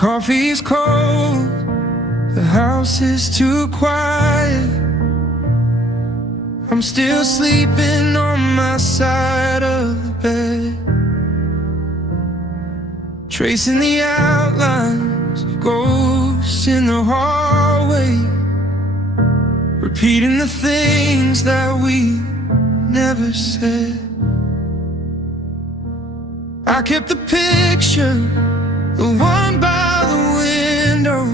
coffee's cold, the house is too quiet. I'm still sleeping on my side of the bed, tracing the outlines of ghosts in the hallway, repeating the things that we never said. I kept the picture, the one by the window,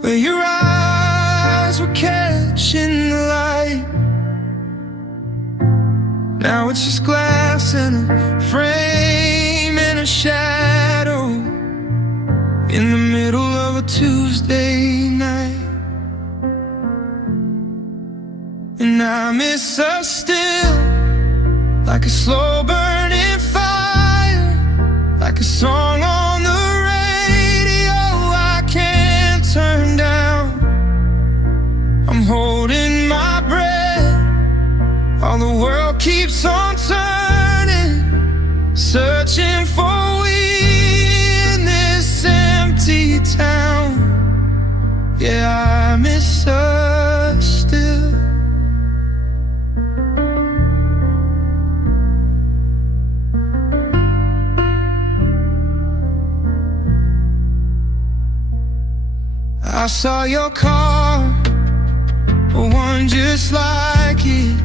where your eyes were catching the light. Now it's just glass and a frame and a shadow in the middle of a Tuesday night. And I miss us still, like a slow burning fire, like a song on the radio I can't turn down. I'm holding my breath while the world keeps on turning, searching for we in this empty town. Yeah, I miss us still. I saw your car, one just like it,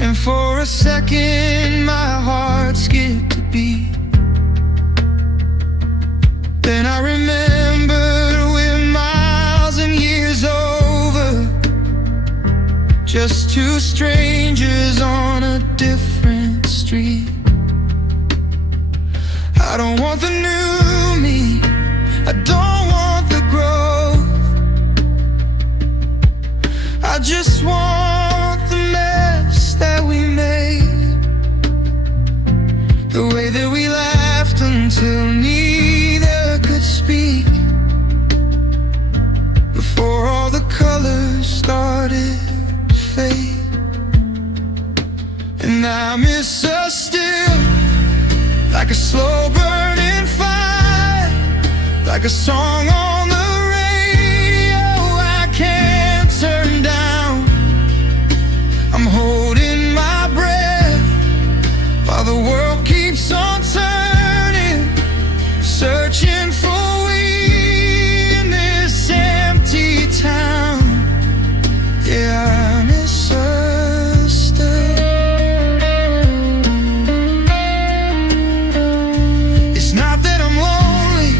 and for a second my heart skipped a beat. Then I remembered we're miles and years over, just two strangers on a different street. I don't want the new me, I don't want the growth, I just want the mess that we made, the way that we laughed until neither could speak, before all the colors started to fade. And I miss us still, like a slow burning fire, like a song on the radio I can't turn down. I'm holding my breath while the world keeps on turning, searching for we in this empty town. Yeah, I miss us still. It's not that I'm lonely,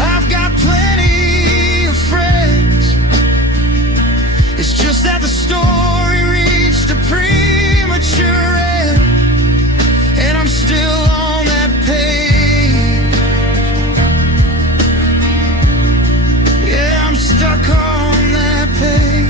I've got plenty of friends. It's just that the story reached a premature end, and I'm still on that page. Yeah, I'm stuck on that page.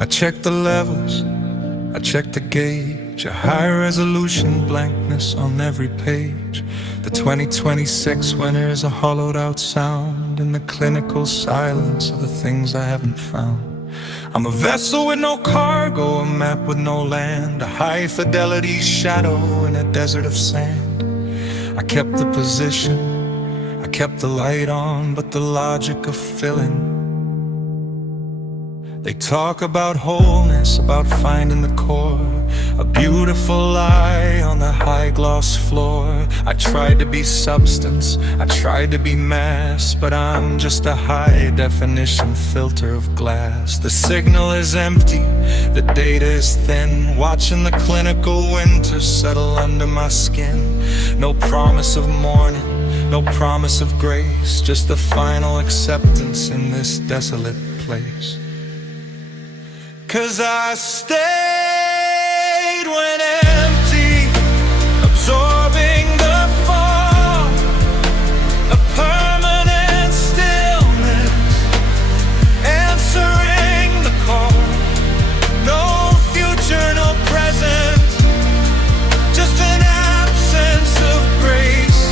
I check the levels, I check the gauge, a high resolution blankness on every page. The 2026 winter is a hollowed out sound in the clinical silence of the things I haven't found. I'm a vessel with no cargo, a map with no land, a high fidelity shadow in a desert of sand. I kept the position, I kept the light on, but the logic of filling They talk about wholeness, about finding the core, a beautiful lie on the high gloss floor. I tried to be substance, I tried to be mass, but I'm just a high definition filter of glass. The signal is empty, the data is thin, watching the clinical winter settle under my skin. No promise of morning, no promise of grace, just the final acceptance in this desolate place. 'Cause I stayed when empty, absorbing the fall, a permanent stillness, answering the call. No future, no present, just an absence of grace.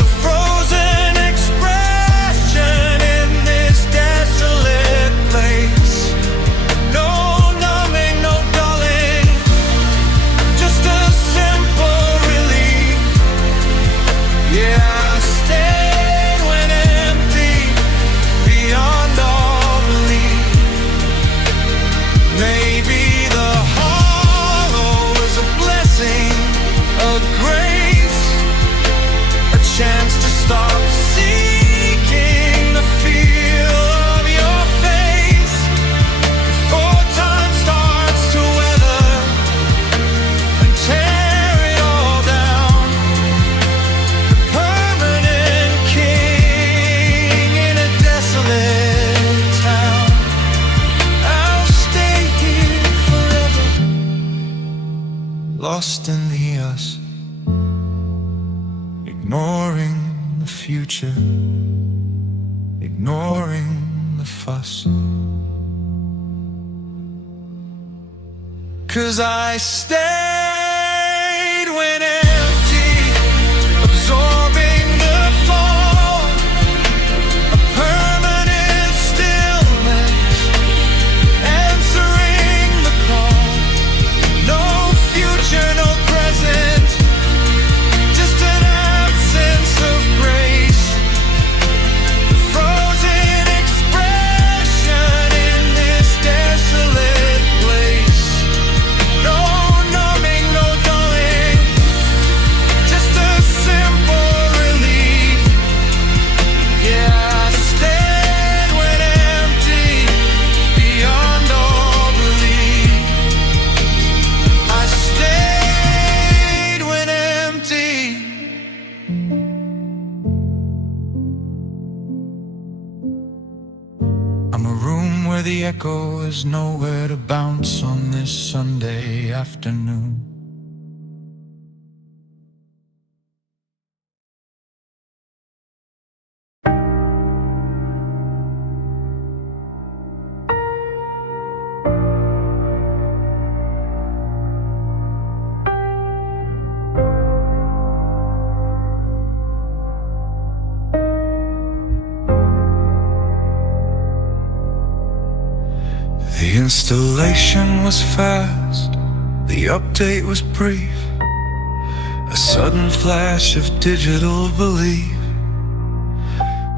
The frozen expression in this desolate place. No numbing, no dulling, just a simple relief. Yeah, I stayed when empty, beyond all belief. Maybe the hollow is a blessing, a grace, a chance to stop seeking the feel of your face before time starts to weather and tear it all down. The permanent king in a desolate town. I'll stay here forever, lost in the us, ignoring the future, ignoring the fuss. 'Cause I stayed when empty, absorbing the fall, a permanent stillness, answering the call. No future, no present, just an absence of grace. The frozen expression in this desolate place. No numbing, no dulling, just a simple relief. Yeah, I stayed when empty, beyond all belief. I stayed when empty. I'm a room where the echo is nowhere to bounce on this Sunday afternoon. The installation was fast, the update was brief, a sudden flash of digital belief.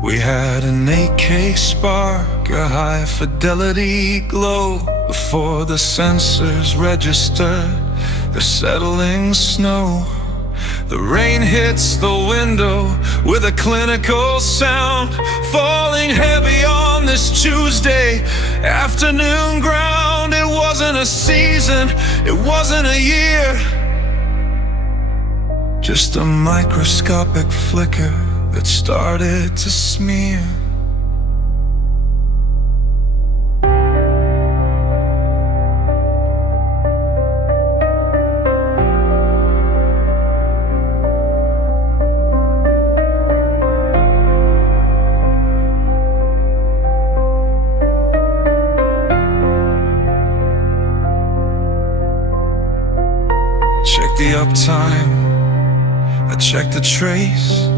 We had an 8K spark, a high fidelity glow, before the sensors registered the settling snow. The rain hits the window with a clinical sound, falling heavy on this Tuesday afternoon ground. It wasn't a season, it wasn't a year, just a microscopic flicker that started to smear. Check the uptime, I check the trace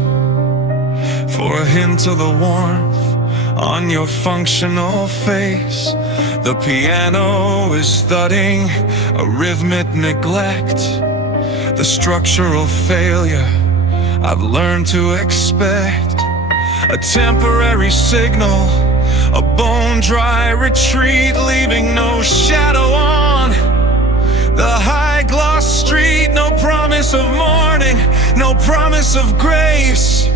for a hint of the warmth on your functional face. The piano is thudding, a rhythmic neglect, the structural failure I've learned to expect. A temporary signal a bone-dry retreat, leaving no shadow on the high-gloss street. No promise of morning, no promise of grace,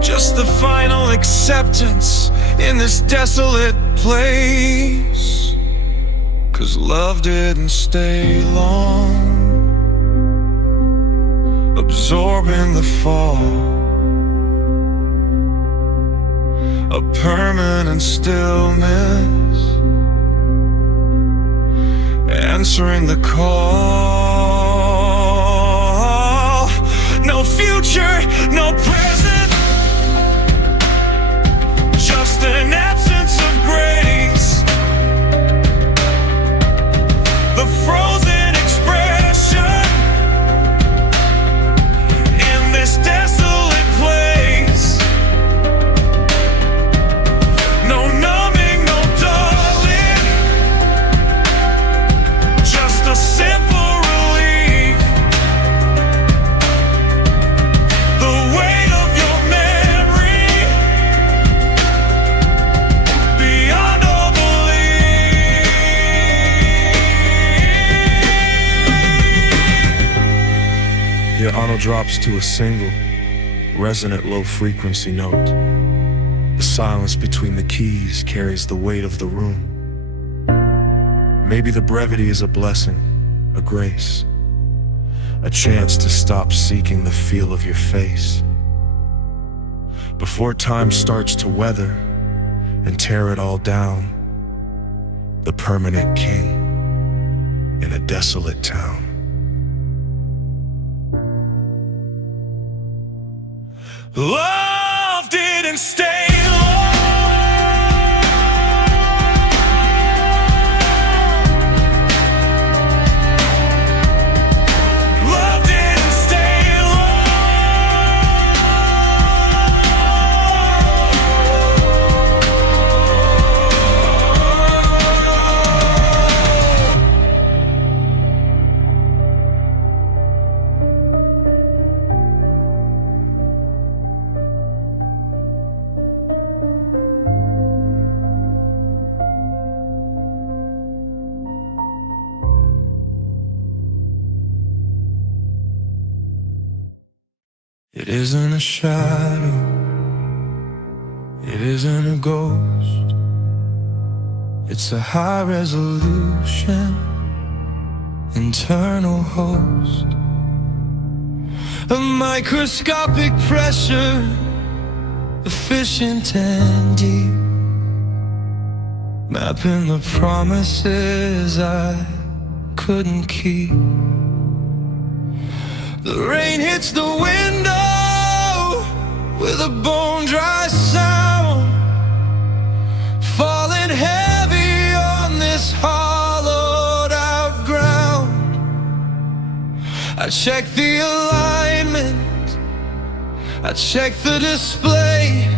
just the final acceptance in this desolate place. 'Cause love didn't stay long, absorbing the fall, a permanent stillness, answering the call. No future, no present, just an absence of grace. The frozen expression in this desolate place. No numbing, no dulling, just a simple relief. The weight of your memory beyond all belief. Piano drops to a single, resonant low-frequency note. The silence between the keys carries the weight of the room. Maybe the brevity is a blessing, a grace, a chance to stop seeking the feel of your face before time starts to weather and tear it all down. The permanent king in a desolate town. Love didn't stay long, love didn't stay It isn't a shadow, it isn't a ghost, it's a high resolution, internal host. A microscopic pressure, efficient and deep, mapping the promises I couldn't keep. The rain hits the window with a bone-dry sound, falling heavy on this hollowed-out ground. I check the alignment, I check the display,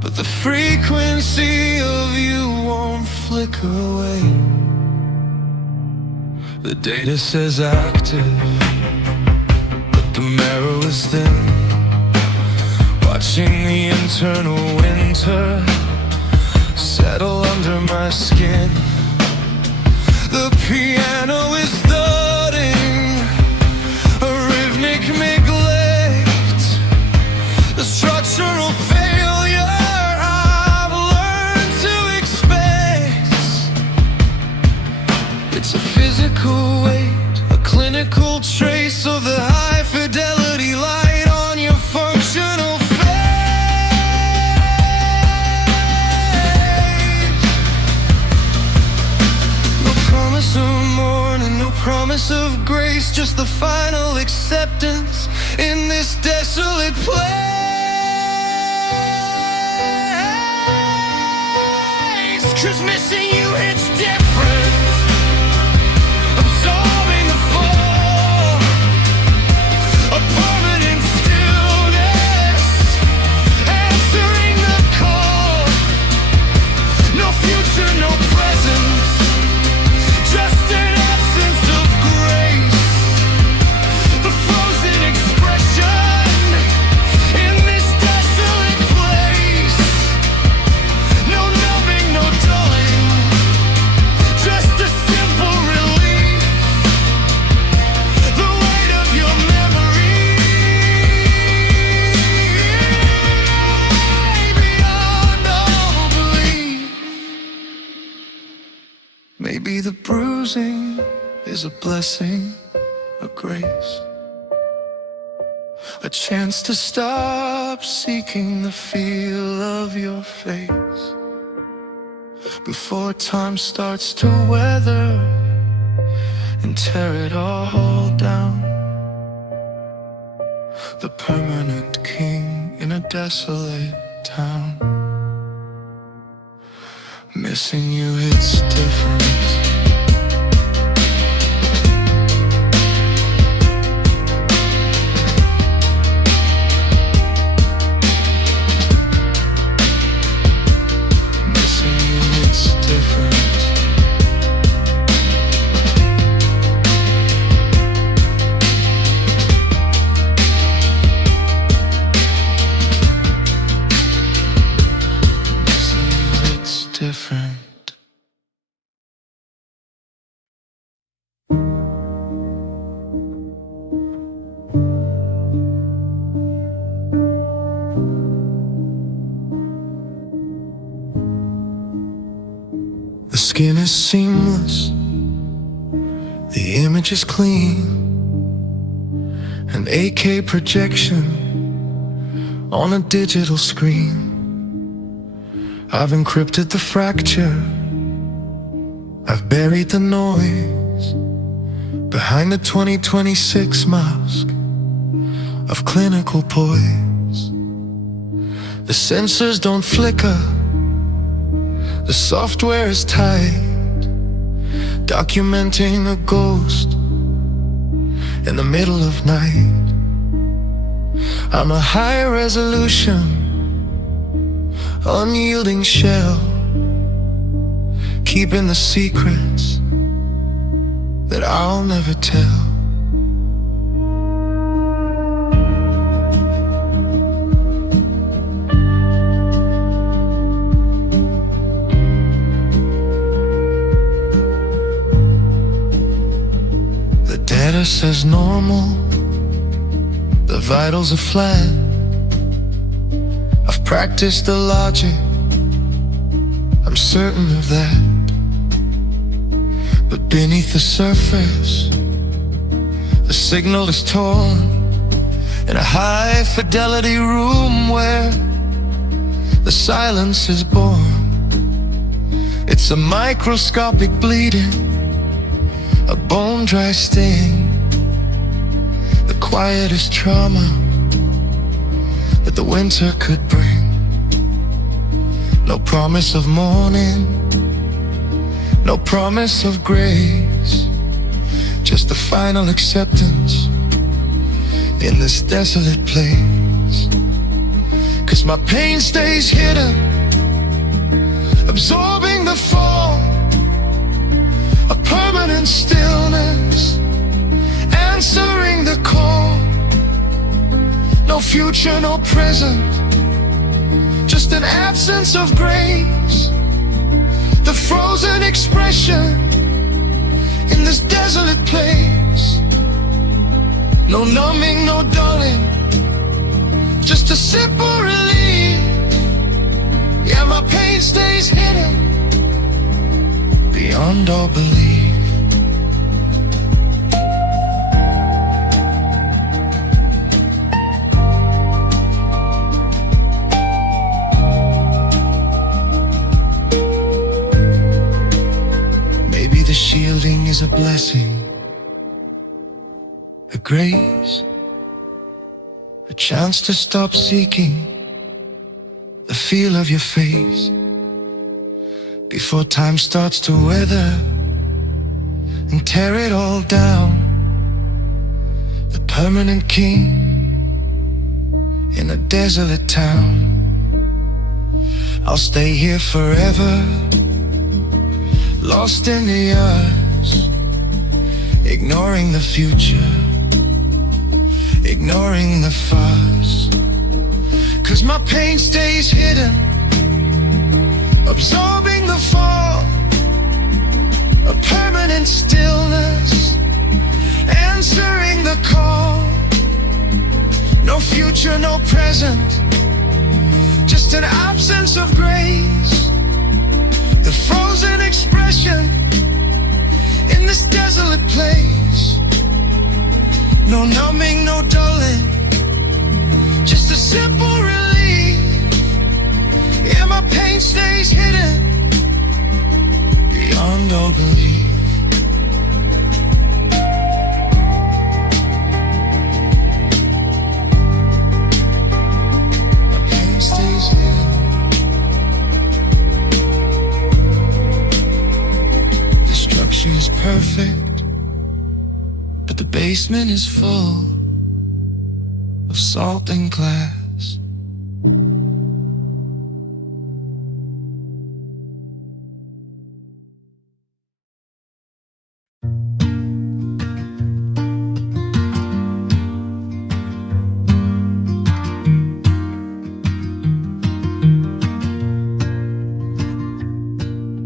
but the frequency of you won't flicker away. The data says active, but the marrow is thin. Watching the internal winter settle under my skin. The piano is thudding, a rhythmic neglect, the structural failure I've learned to expect. It's a physical weight, a clinical trace of the high fidelity light on your functional face. No promise of morning, no promise of grace, just the final acceptance in this desolate place. 'Cause missing you hits different, absorbing the fall, a permanent stillness, answering the call. No future, no present, just an absence of grace. The frozen expression in this desolate place. is a blessing, a grace, a chance to stop seeking the feel of your face before time starts to weather and tear it all down. The permanent king in a desolate town. Missing you, it's different. Different. The skin is seamless, the image is clean, an 8K projection on a digital screen. I've encrypted the fracture, I've buried the noise behind the 2026 mask of clinical poise. The sensors don't flicker, the software is tight, documenting a ghost in the middle of night. I'm a high resolution, unyielding shell, keeping the secrets that I'll never tell. The data says normal, the vitals are flat. I've practiced the logic, I'm certain of that. But beneath the surface, the signal is torn in a high fidelity room where the silence is born. It's a microscopic bleeding, a bone dry sting, the quietest trauma that the winter could bring. No promise of morning, no promise of grace, just the final acceptance in this desolate place. 'Cause my pain stays hidden, absorbing the fall, a permanent stillness, answering the call. No future, no present, just an absence of grace, the frozen expression in this desolate place. No numbing, no dulling, just a simple relief. Yeah, my pain stays hidden beyond all belief. The shielding is a blessing, a grace, a chance to stop seeking the feel of your face before time starts to weather and tear it all down. The permanent king in a desolate town. I'll stay here forever, lost in the years, ignoring the future, ignoring the fuss. 'Cause my pain stays hidden, absorbing the fall, a permanent stillness, answering the call. No future, no present, just an absence of grace, the frozen expression in this desolate place. No numbing, no dulling, just a simple relief. Yeah, my pain stays hidden beyond all belief. My pain stays hidden. The structure is perfect, but the basement is full of salt and glass.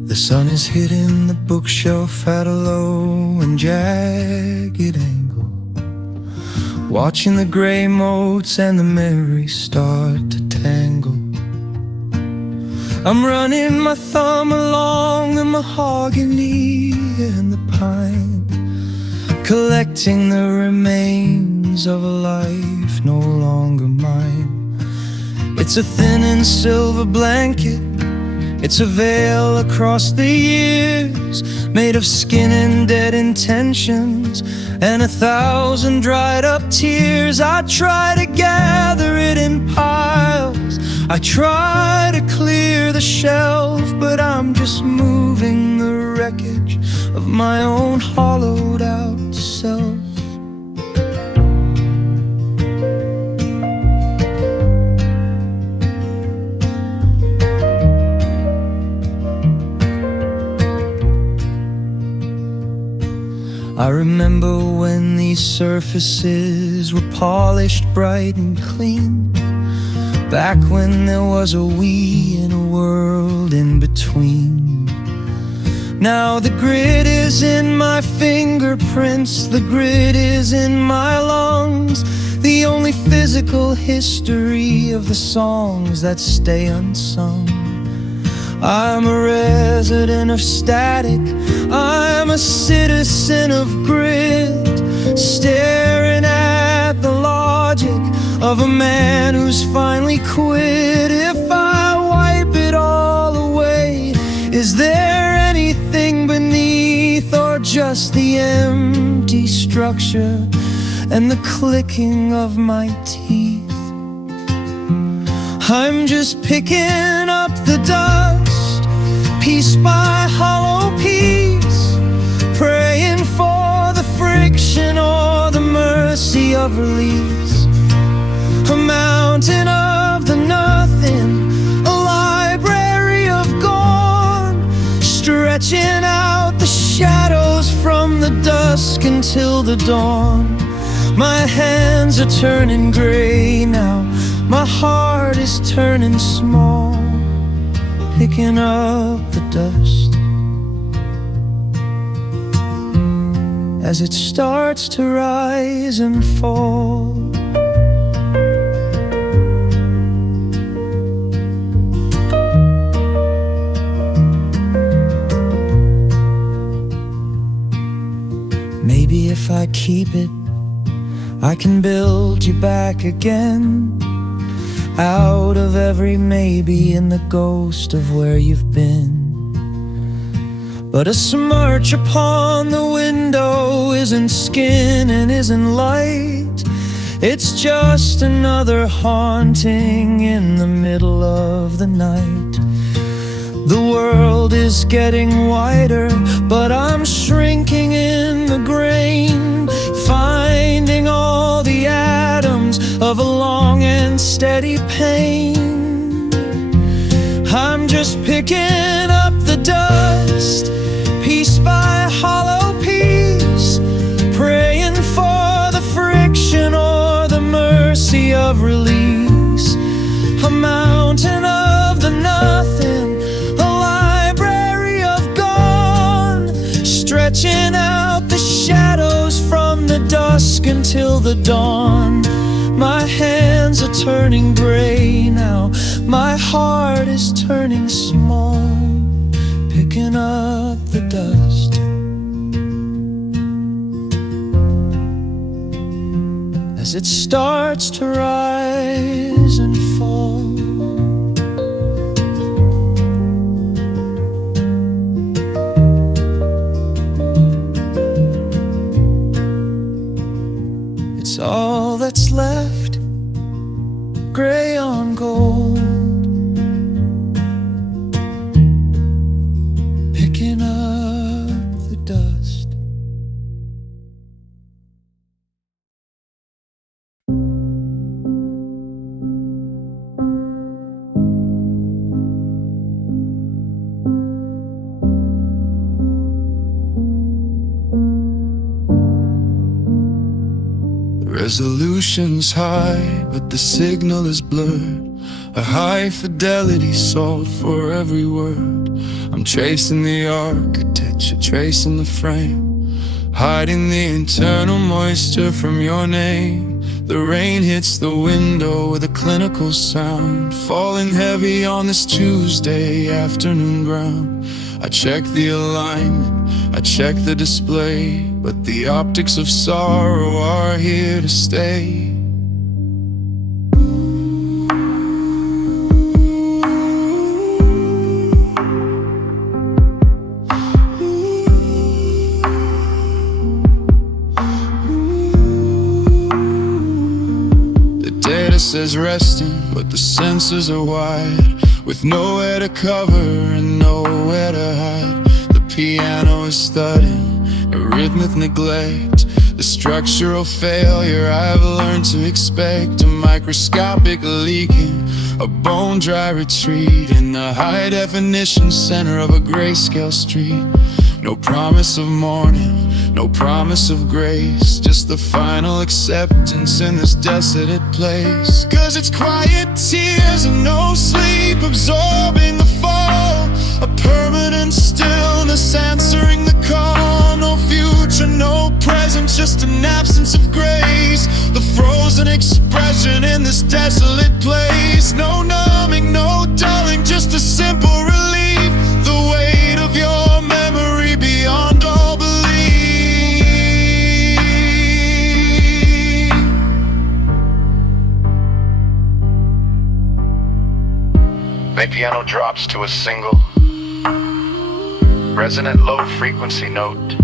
The sun is hitting the bookshelf at a low and jagged angle, watching the gray motes and the memories start to tangle. I'm running my thumb along the mahogany and the pine, collecting the remains of a life no longer mine. It's a thin and silver blanket, it's a veil across the years, made of skin and dead intentions, and 1,000 dried up tears. I try to gather it in piles, I try to clear the shelf, but I'm just moving the wreckage of my own hollowed out self. I remember when these surfaces were polished bright and clean, back when there was a we and a world in between. Now the grit is in my fingerprints, the grit is in my lungs, the only physical history of the songs that stay unsung. I'm a resident of static, I'm a citizen of grit, staring at the logic of a man who's finally quit. If I wipe it all away, is there anything beneath, or just the empty structure and the clicking of my teeth? I'm just picking up the dust, piece by hollow piece, praying for the friction or the mercy of release. A mountain of the nothing, a library of gone, stretching out the shadows from the dusk until the dawn. My hands are turning gray now, my heart is turning small, picking up the dust as it starts to rise and fall. Maybe if I keep it, I can build you back again, out of every maybe and the ghost of where you've been. But a smirch upon the window isn't skin and isn't light, it's just another haunting in the middle of the night. The world is getting wider, but I'm shrinking in the grain, finding all the atoms of a long and steady pain. I'm just picking up the dust, piece by hollow piece, praying for the friction or the mercy of release. A mountain of the nothing, a library of gone, stretching out the shadows from the dusk until the dawn. My hands are turning gray now, my heart is turning small, picking up the dust. as it starts to rise and fall. It's all that's left, gray on gold, picking up the dust. Resolution's high, but the signal is blurred. A high fidelity salt for every word. I'm tracing the architecture, tracing the frame, hiding the internal moisture from your name. The rain hits the window with a clinical sound, falling heavy on this Tuesday afternoon ground. I check the alignment, I check the display, but the optics of sorrow are here to stay. The data says resting, but the sensors are wide, with nowhere to cover and nowhere to hide. The piano is thudding, a rhythmic neglect, the structural failure I've learned to expect. A microscopic leaking, a bone-dry retreat in the high-definition center of a grayscale street. No promise of morning, no promise of grace, just the final acceptance in this desolate place. 'Cause it's quiet tears and no sleep, absorbing the fall, a permanent stillness answering the call. No future, no present, just an absence of grace, the frozen expression in this desolate place. No numbing, no dulling, just a simple relief, the weight of your memory beyond all belief. My piano drops to a single resonant low-frequency note.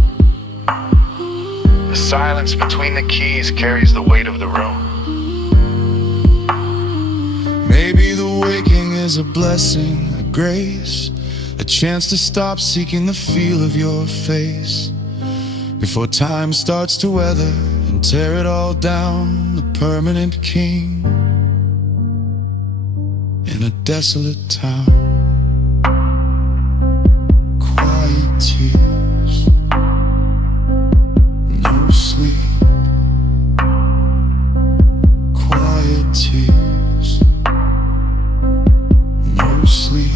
The silence between the keys carries the weight of the room. Maybe the waking is a blessing, a grace, a chance to stop seeking the feel of your face before time starts to weather and tear it all down. The permanent king in a desolate town. Quiet tears, no sleep. Quiet tears, no sleep.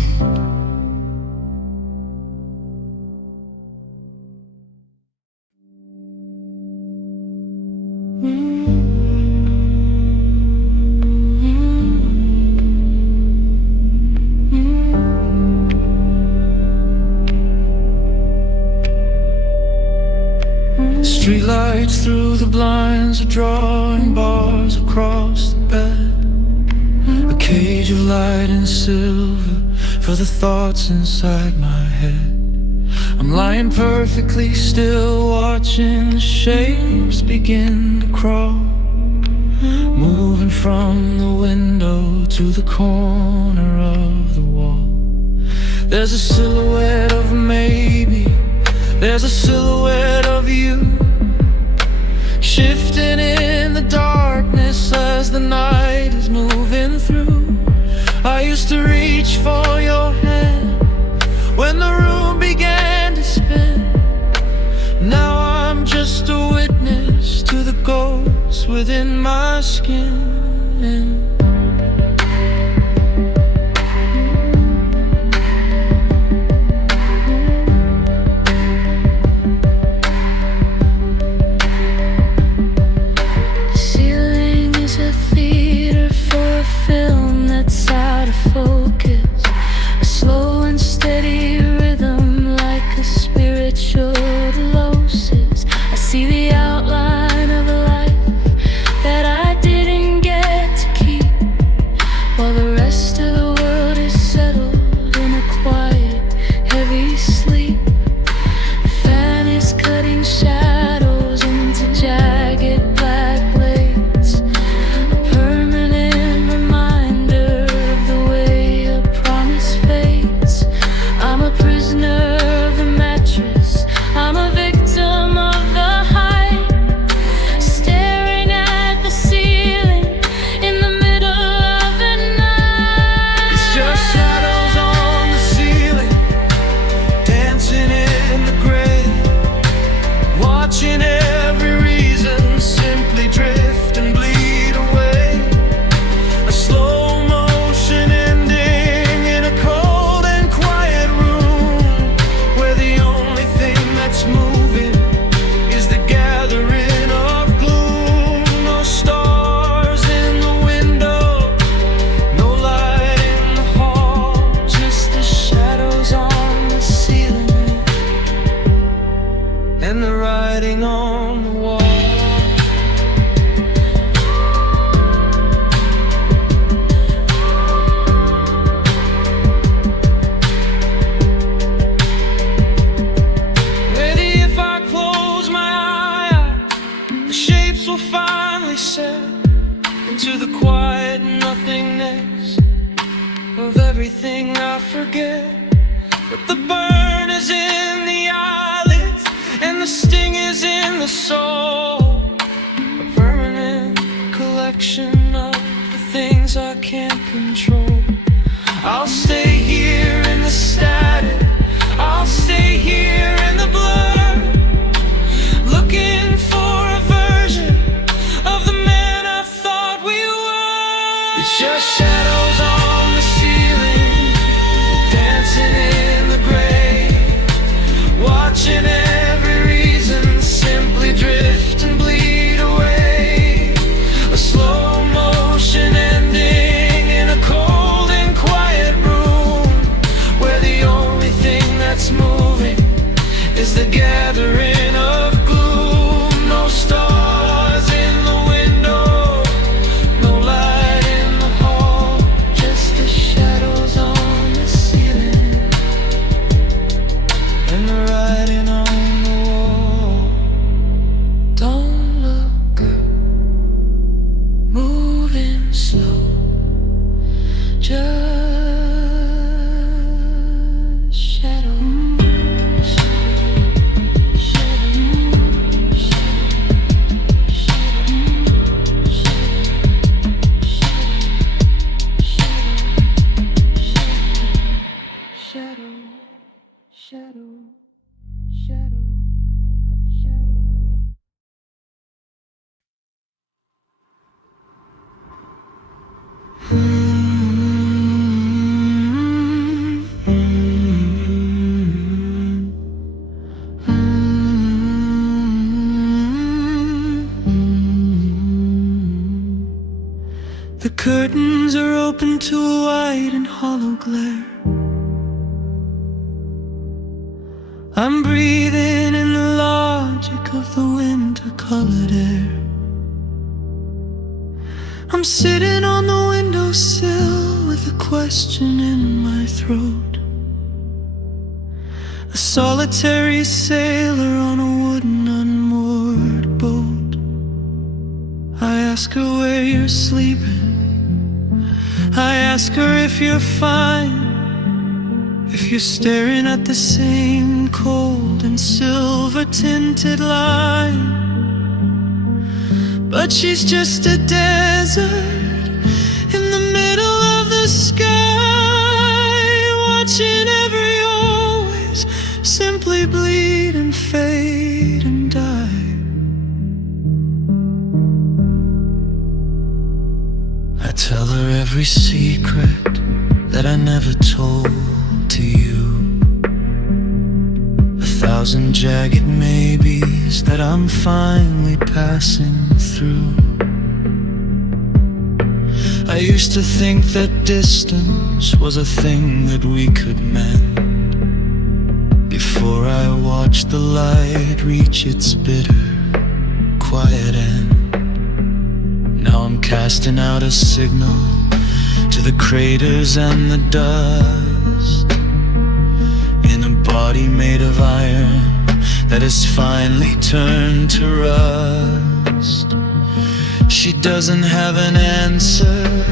Streetlights through the blinds are drawing bars across the bed. A cage of light and silver for the thoughts inside my head. I'm lying perfectly still, watching the shapes begin to crawl, moving from the window to the corner of the wall. There's a silhouette of maybe, there's a silhouette of you, shifting in the darkness as the night is moving through. I used to reach for your hand when the room began to spin. Now I'm just a witness to the ghosts within my skin. See the outline of a life that I finally said, into the quiet nothingness of everything I forget. But the burn is in the eyelids and the sting is in the soul, a permanent collection of the things I can't control. I'll stay here in the static, I'll stay here in the blur, looking for a version of the man I thought we were. It's just shadows on the ceiling, dancing in the gray, watching every reason simply drift and bleed away. A slow motion ending in a cold and quiet room, where the only thing that's moving is the gathering of gloom. No stars in the window, no light in the hall, just the shadows on the ceiling and the writing on the wall. Don't look up, moving slow, just shadows. Shadow, shadow, shadow, shadow. The curtains are open to a white and hollow glare. I'm breathing in the logic of the winter-colored air. I'm sitting on the windowsill with a question in my throat, a solitary sailor on a wooden unmoored boat. I ask her where you're sleeping, I ask her if you're fine, if you're staring at the same cold and silver-tinted line. But she's just a desert in the middle of the sky, watching every always simply bleed and fade and die. I tell her every secret that I never told to you, 1,000 jagged maybes that I'm finally passing through. I used to think that distance was a thing that we could mend, before I watched the light reach its bitter, quiet end. Now I'm casting out a signal to the craters and the dust, in a body made of iron that has finally turned to rust. She doesn't have an answer,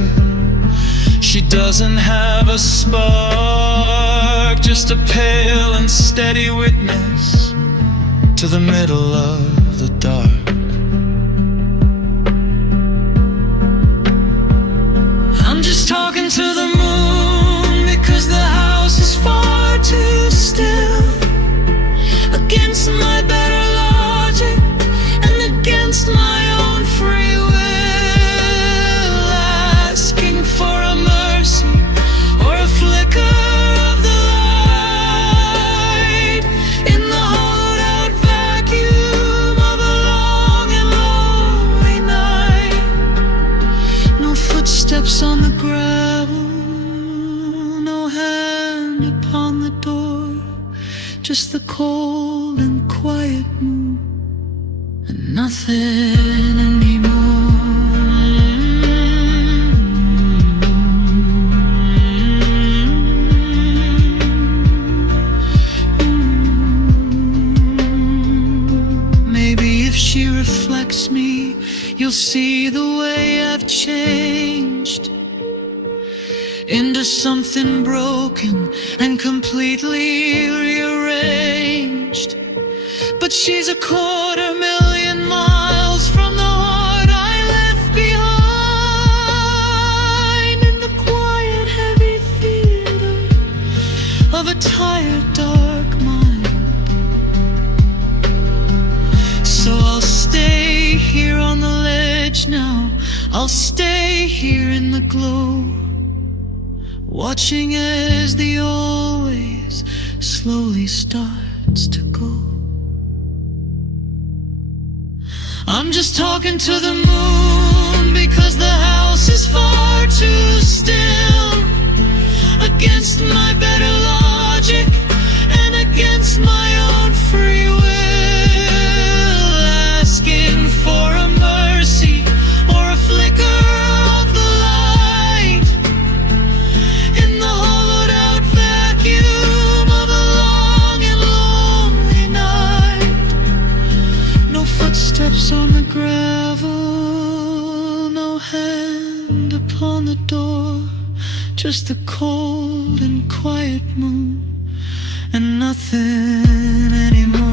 she doesn't have a spark, just a pale and steady witness to the middle of the dark. I'm just talking to the moon because the house is far too still, against my better logic and against my own free will, asking for a mercy or a flicker of the light in the hollowed out vacuum of a long and lonely night. No footsteps on the gravel, no hand upon the door, just the cold and quiet moon and nothing anymore. Maybe if she reflects me, you'll you'll see the way I've changed into something broken and completely rearranged. But she's 250,000 miles from the heart I left behind, in the quiet, heavy theater of a tired, dark mind. So I'll stay here on the ledge now, I'll stay here in the glow, watching as the always slowly starts to go. I'm just talking to the moon because the house is far too still, against my better logic and against my own free will, asking for a mercy or a flicker of the light in the hollowed out vacuum of a long and lonely night. No footsteps on the gravel, no hand upon the door, just the cold and quiet moon and nothing anymore.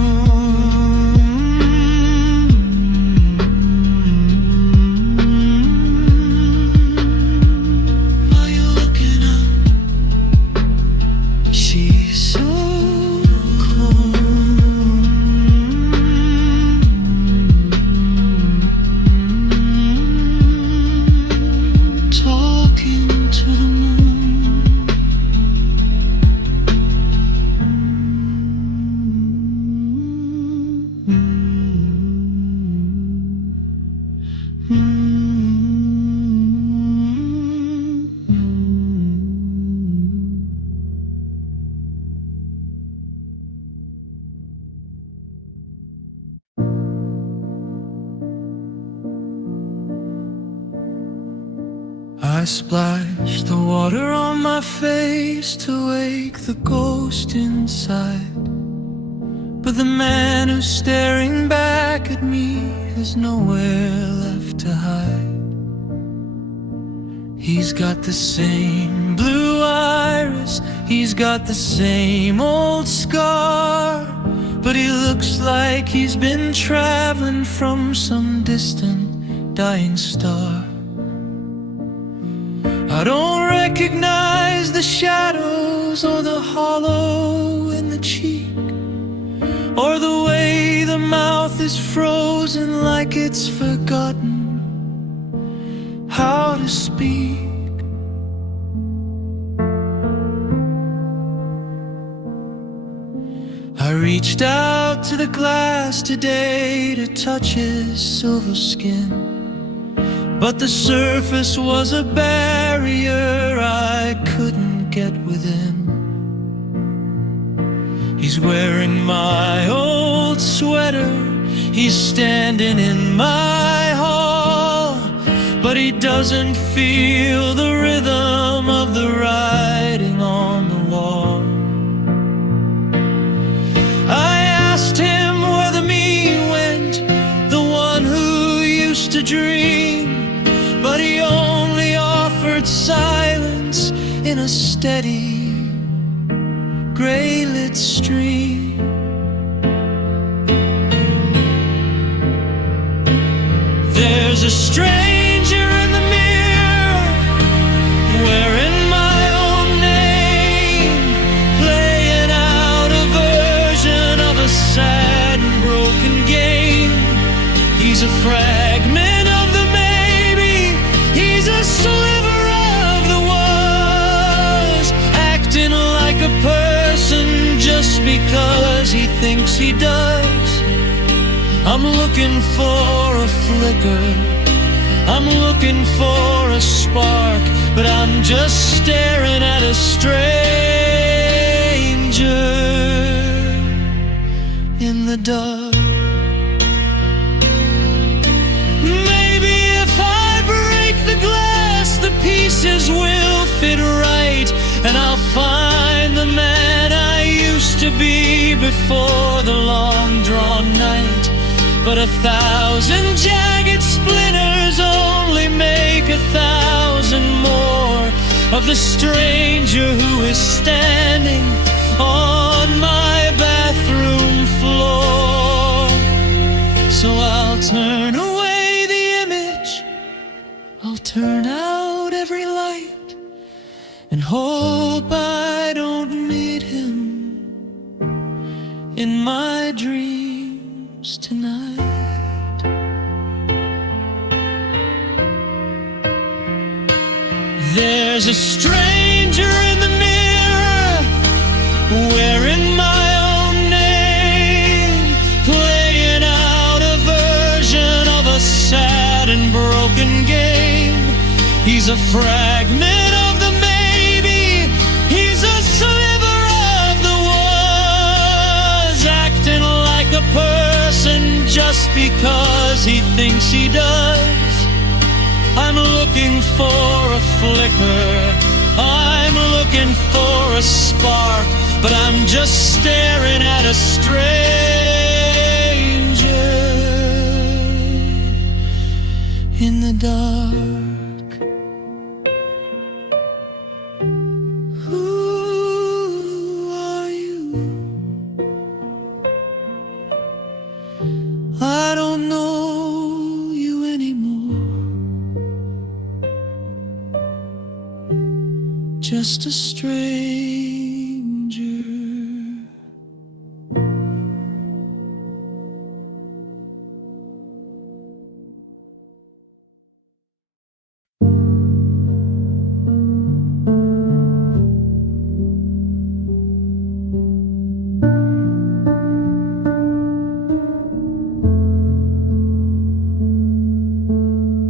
Are you looking up? She's so talking to the I splashed the water on my face to wake the ghost inside, but the man who's staring back at me has nowhere left to hide. He's got the same blue iris, he's got the same old scar, but he looks like he's been traveling from some distant dying star. I don't recognize the shadows or the hollow in the cheek, or the way the mouth is frozen like it's forgotten how to speak. I reached out to the glass today to touch his silver skin, but the surface was a barrier I couldn't get within. He's wearing my old sweater, he's standing in my hall, but he doesn't feel the rhythm of the writing on the wall. I asked him where the me went, the one who used to dream, but he only offered silence in a steady, gray-lit stream. There's a stranger in the mirror, wearing my own name, playing out a version of a sad and broken game. He's a fragment of the maybe, he's a sliver of the was, acting like a person just because he thinks he does. I'm looking for a flicker, I'm looking for a spark, but I'm just staring at a stranger in the dark. Maybe if I break the glass, the pieces will fit right, and I'll find the man I used to be before the long drawn night. But 1,000 jagged splinters of the stranger who is standing on my bathroom floor. So I'll turn away the image, I'll turn out every light, and hope I don't meet him in my dreams tonight. There's a stranger in the mirror, wearing my own name, playing out a version of a sad and broken game. He's a fragment of the maybe, he's a sliver of the was, acting like a person just because he thinks he does. I'm looking for a flicker, I'm looking for a spark, but I'm just staring at a stranger in the dark. Who are you? I don't know you anymore. Just a stranger.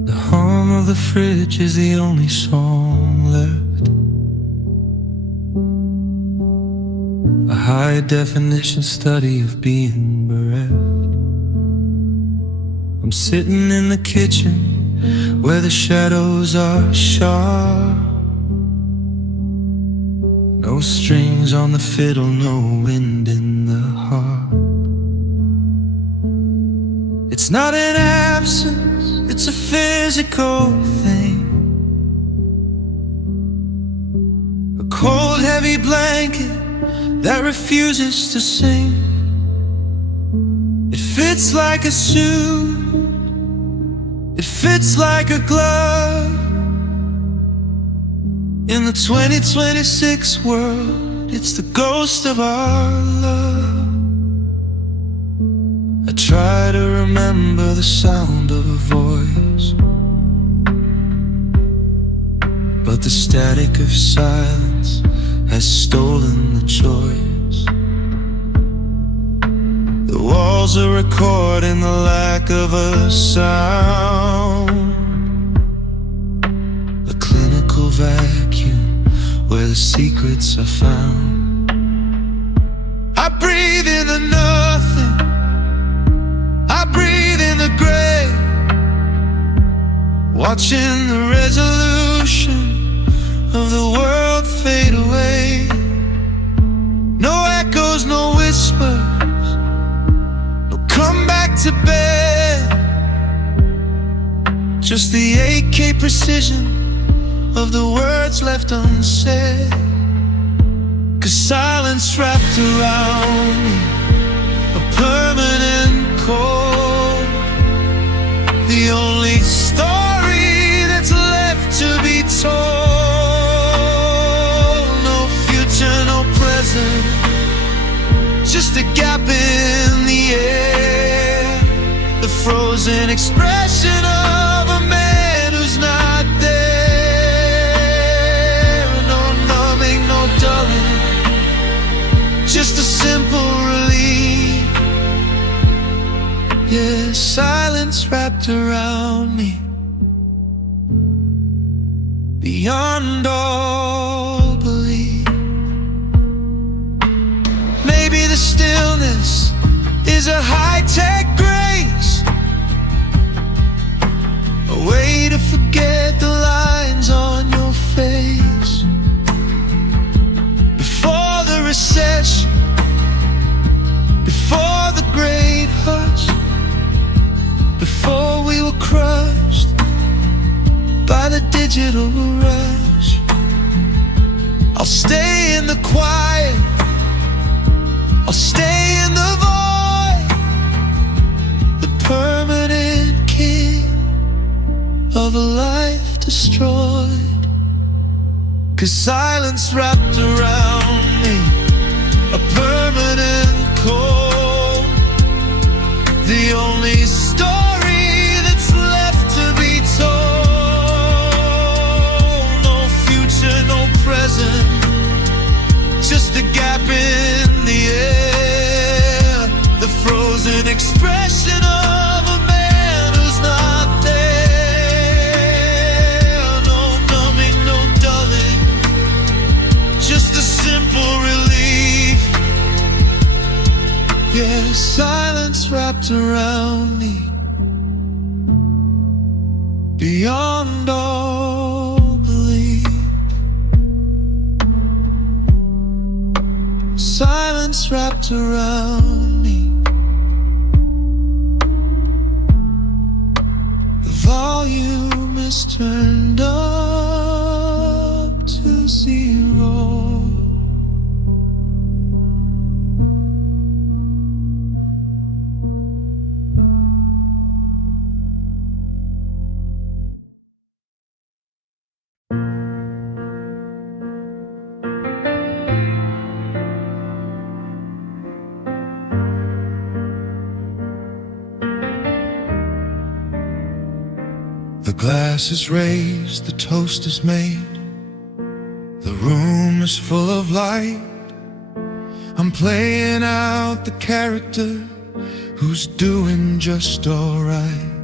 The hum of the fridge is the only song left. A high-definition study of being bereft. I'm sitting in the kitchen where the shadows are sharp. No strings on the fiddle, no wind in the heart. It's not an absence, it's a physical thing. A cold, heavy blanket that refuses to sing. It fits like a suit, it fits like a glove. In the 2026 world, it's the ghost of our love. I try to remember the sound of a voice, but the static of silence has stolen the choice. The walls are recording the lack of a sound, a clinical vacuum where the secrets are found. I breathe in the nothing, I breathe in the gray, watching the resolution of the world fade away. No echoes, no whispers, no come back to bed. Just the 8K precision of the words left unsaid. 'Cause silence wrapped around me, a permanent cold. The only story that's left to be told. No future, no present, just a gap in the air. The frozen expression of a man who's not there. No numbing, no dulling, just a simple relief. Yeah, silence wrapped around me, beyond all belief. Maybe the stillness is a high-tech grace, a way to forget the lines on your face. Before the recession, before the great hush, before we were crushed by the digital rush. stay in the quiet, I'll stay in the void, the permanent king of a life destroyed. 'Cause silence wrapped around me, a permanent cold, the only story that's left to be told. No future, no present, just a gap in the air, the frozen expression of a man who's not there. No numbing, no dulling, just a simple relief. Yeah, silence wrapped around me, beyond all belief. Silence wrapped around me, the volume is turned up to 0. The glass is raised, the toast is made, the room is full of light. I'm playing out the character who's doing just alright.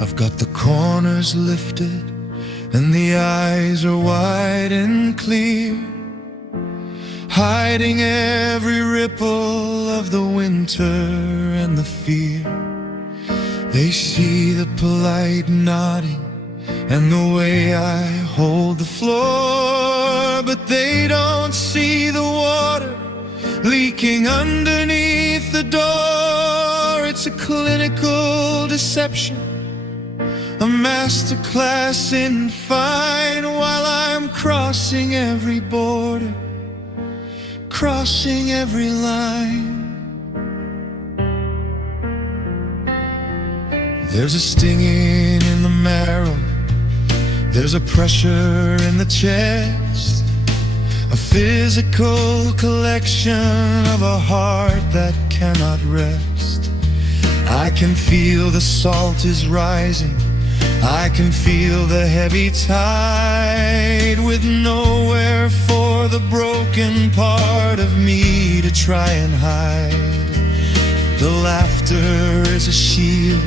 I've got the corners lifted and the eyes are wide and clear, hiding every ripple of the winter and the fear. They see the polite nodding and the way I hold the floor, but they don't see the water leaking underneath the door. It's a clinical deception, a masterclass in fine, while I'm crossing every border, crossing every line. There's a stinging in the marrow, there's a pressure in the chest, a physical collection of a heart that cannot rest. I can feel the salt is rising, I can feel the heavy tide, with nowhere for the broken part of me to try and hide. The laughter is a shield,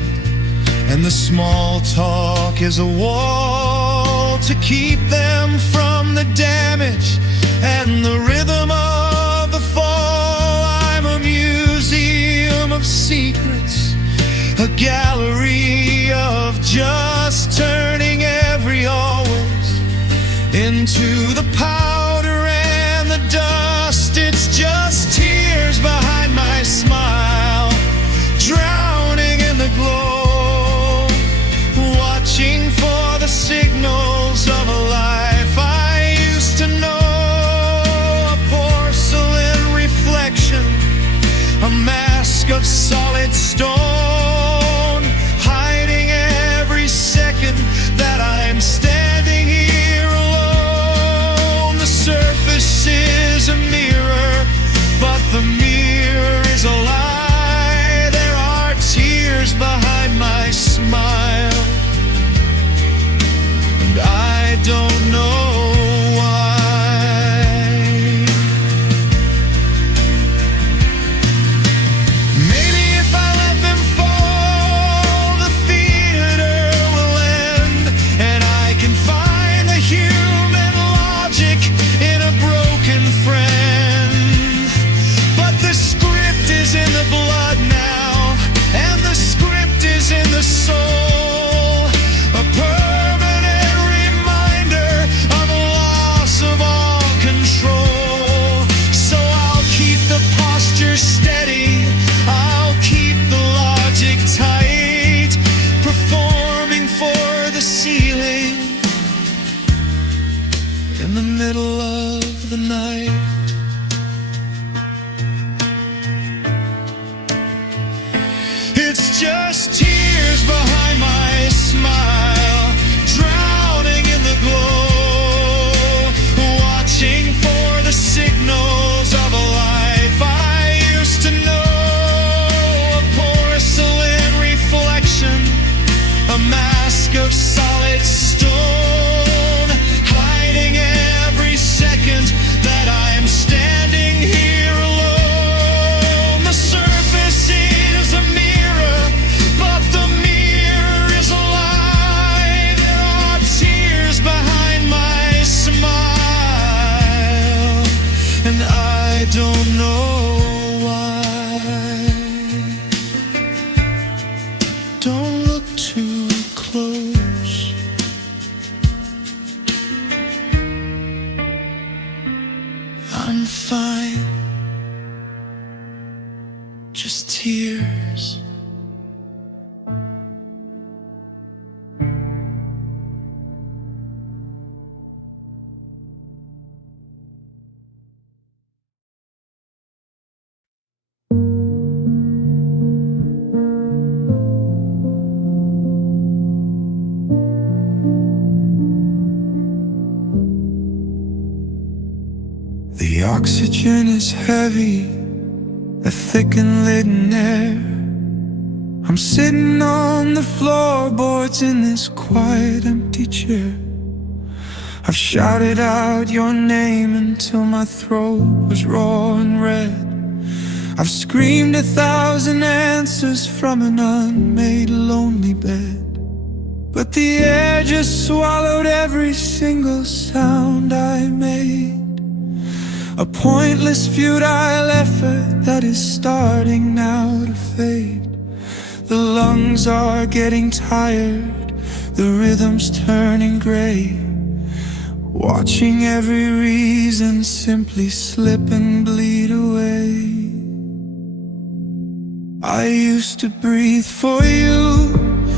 and the small talk is a wall to keep them from the damage and the rhythm of the fall. I'm a museum of secrets, a gallery of just turning every always into the powder and the dust. It's just tears behind my smile, drowning in the glow, watching for the signals of a life I used to know. A porcelain reflection, a mask of solid stone, hiding every second that I'm standing here alone. The surface is a mirror, but the mirror is a lie. There are tears behind my smile, I don't know why. Maybe if I let them fall, the theater will end, and I can find the human logic in a broken friend. But the script is in the blood now, and the script is in the soul, a permanent reminder of a loss of all control. So I'll keep the posture steady, I'll keep the logic tight, performing for the ceiling in the middle of the night. It's just tears behind my smile, drowning in the glow, watching for the signals of a life I used to know. A porcelain reflection, a mask of solid stone, hiding every second that I'm standing here alone. The surface is a mirror, but the mirror is a lie. There are tears behind my smile, and I don't know why. Don't look too close. I'm fine, just tears. The oxygen is heavy, a thick and laden air. I'm sitting on the floorboards in this quiet, empty chair. I've shouted out your name until my throat was raw and red. I've screamed 1,000 answers from an unmade lonely bed. But the air just swallowed every single sound I made. A pointless, futile effort that is starting now to fade. The lungs are getting tired, the rhythm's turning gray, watching every reason simply slip and bleed away. I used to breathe for you,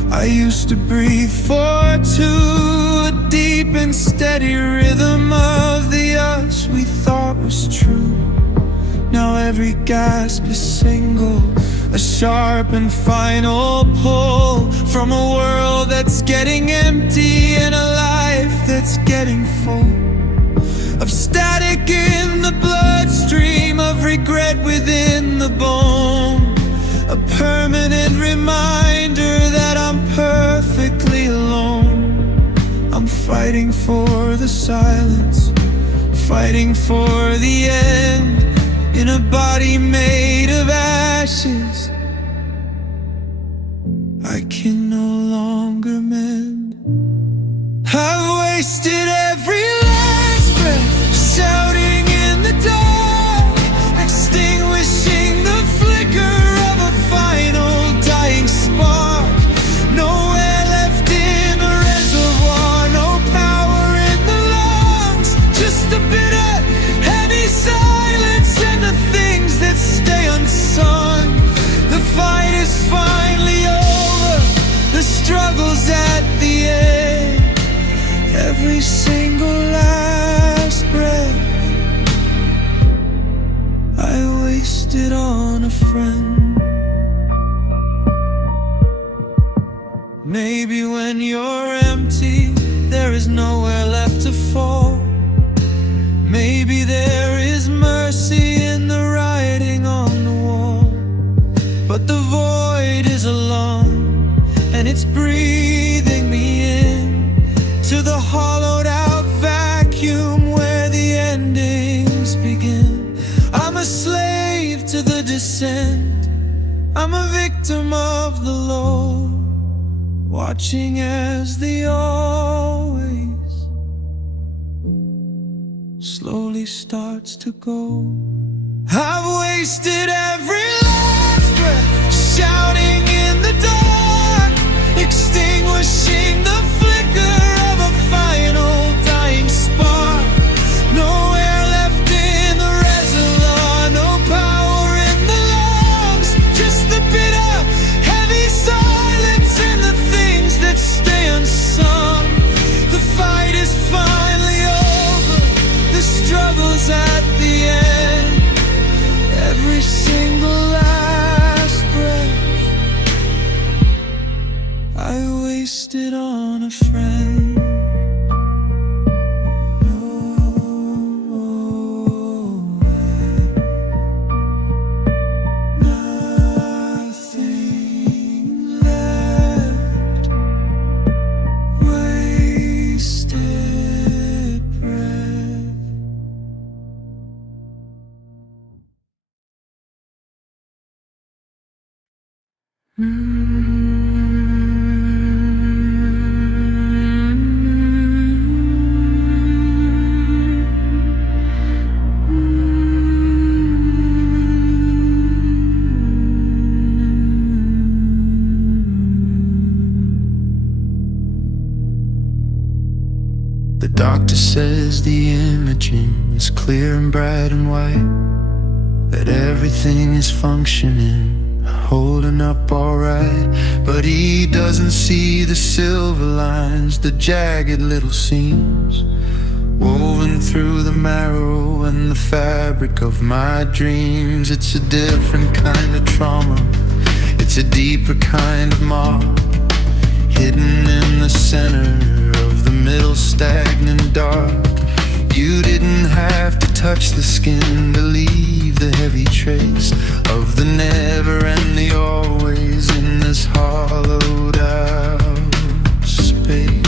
I used to breathe for two, a deep and steady rhythm of the us we thought was true. Now every gasp is single, a sharp and final pull from a world that's getting empty and a life that's getting full of static in the bloodstream, of regret within the bone. A permanent reminder that I'm perfectly alone. I'm fighting for the silence, fighting for the end, in a body made of ashes I can no longer mend. I've wasted every last breath, shouting in the dark, extinguishing the flicker of a final dying spark. Nowhere left in the reservoir, no power in the lungs, just a bitter, heavy silence and the things that stay unsung. The fight is finally over, the struggle's at the end. Every single last breath I wasted on a friend. Maybe when you're empty, there is nowhere left to fall. Maybe there is mercy in the writing on the wall. But the void is a lung, and it's breathing me in to the hollowed out vacuum where the endings begin. I'm a slave to the descent, I'm a victim of the low, watching as the always slowly starts to go. I've wasted every last breath, shouting in the dark, extinguishing the flicker of a final dying spark. Nowhere left in the reservoir, no power in the lungs, just the bitter, heavy silence and the things that stay unsung. The fight is finally over, on a friend. Nothing left, wasted breath. The doctor says the imaging is clear and bright and white, that everything is functioning, holding up alright. But he doesn't see the silver lines, the jagged little seams woven through the marrow and the fabric of my dreams. It's a different kind of trauma, it's a deeper kind of mark, hidden in the center of the middle, stagnant dark. You didn't have to touch the skin to leave the heavy trace of the never and the always in this hollowed out space.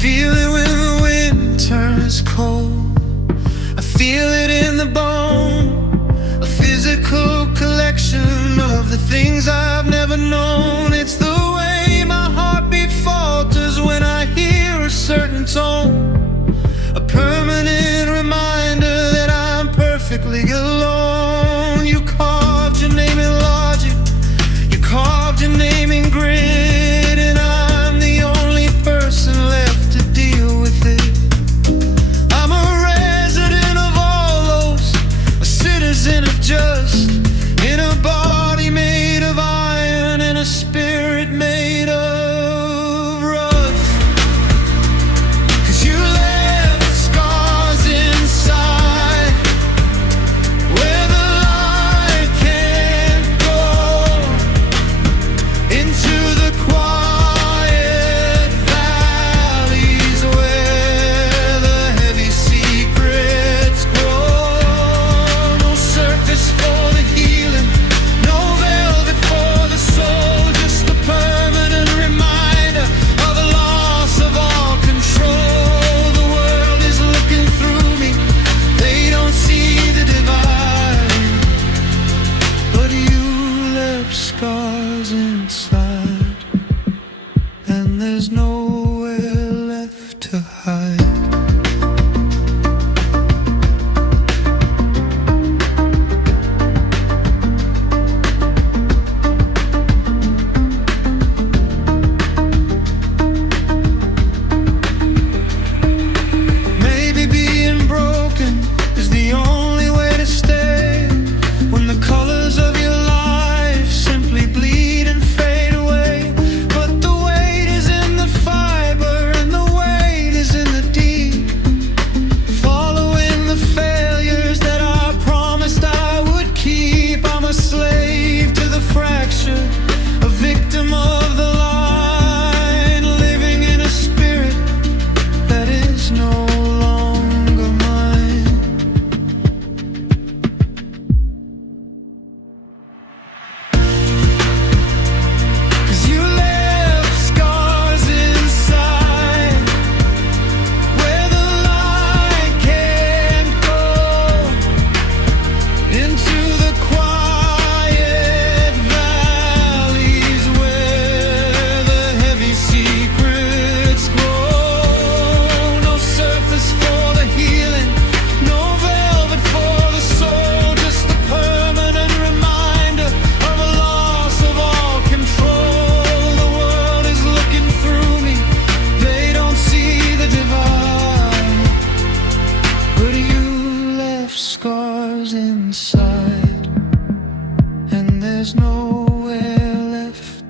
Feel it when the wind turns cold. I feel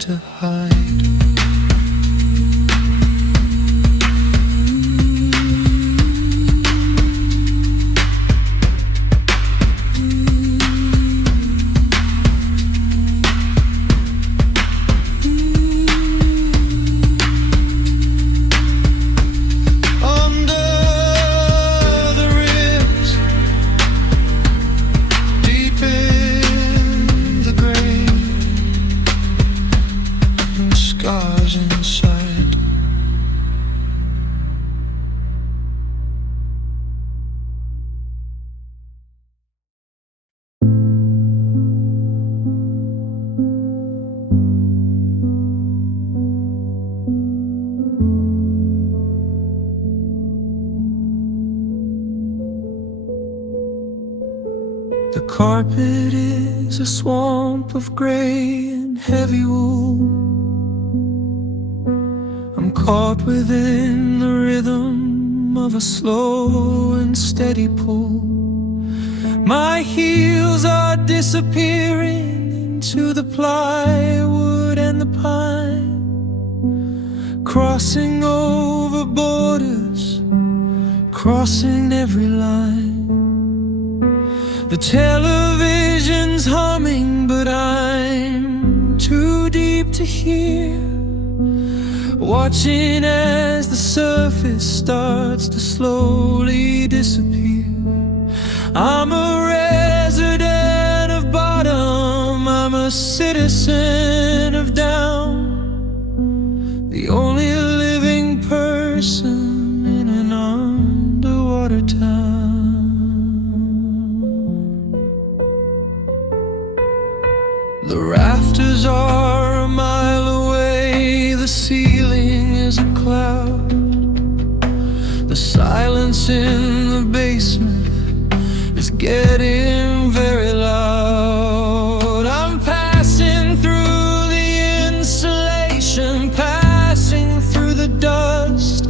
to hide. Scars inside. The carpet is a swamp of gray and heavy wool. I'm caught within the rhythm of a slow and steady pull. My heels are disappearing into the plywood and the pine, crossing over borders, crossing every line. The television's humming, but I'm too deep to hear, watching as the surface starts to slowly disappear. I'm a resident of bottom, I'm a citizen of down, the only living person in an underwater town. The rafters are a mile away, the ceiling is a cloud. The silence in the basement is getting very loud. I'm passing through the insulation, passing through the dust,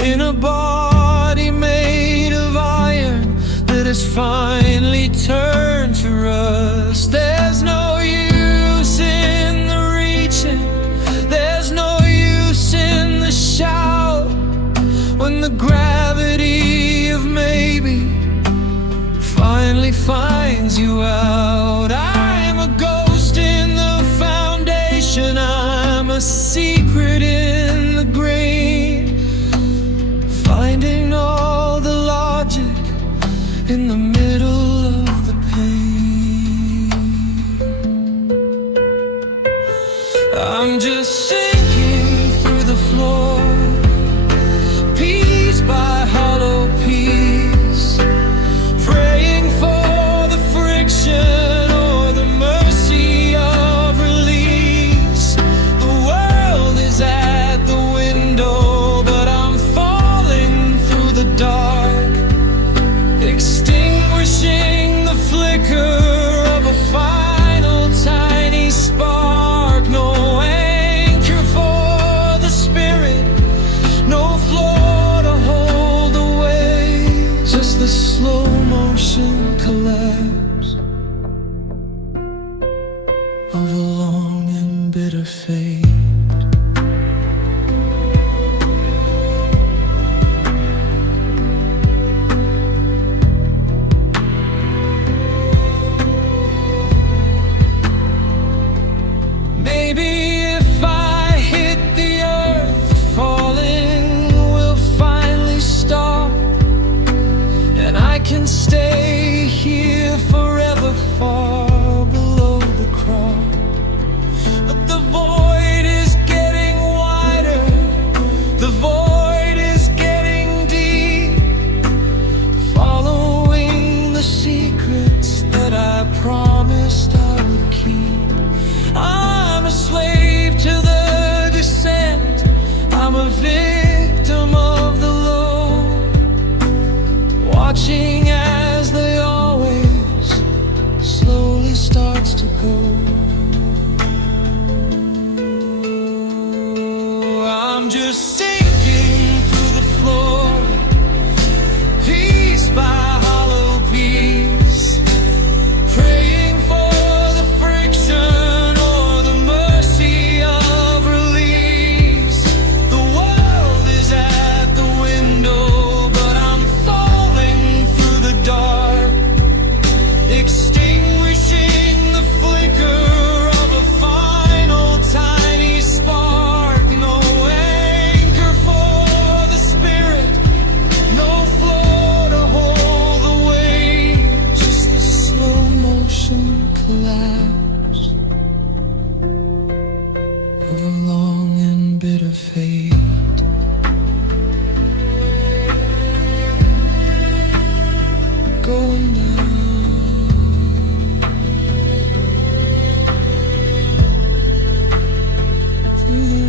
in a body made of iron that has finally turned to rust. There's no use in the reaching, there's no use in the shout, when the gravity of maybe finally finds you out. I'm a ghost in the foundation, I'm a secret in the grain, finding all the logic in the middle of the pain. I'm just sinking through the floor, piece by hollow piece, praying for the friction or the mercy of release. The world is at the window, but I'm falling through the dark, extinguishing the flicker of a final tiny spark. No anchor for the spirit, no floor to hold the waves, just the slow motion collapse of a long and bitter fate. Maybe if I hit the earth, the falling will finally stop, and I can stay here forever, far below the crop. But the void is getting wider, the void is getting deep, following the secrets that I promised I would keep. I'm a slave to the descent, I'm a victim of the low, watching as they always slowly starts to go. I'm just sinking through the floor, piece by hollow piece, praying for the friction or the mercy of bit of fate. Going down through the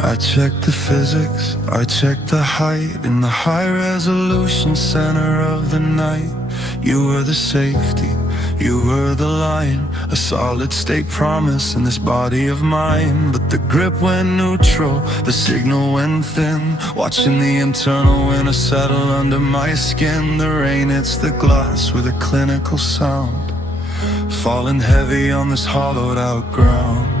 I checked the physics, I checked the height in the high-resolution center of the night. You were the safety, you were the line, a solid-state promise in this body of mine. But the grip went neutral, the signal went thin, watching the internal winter settle under my skin. The rain hits the glass with a clinical sound, falling heavy on this hollowed-out ground.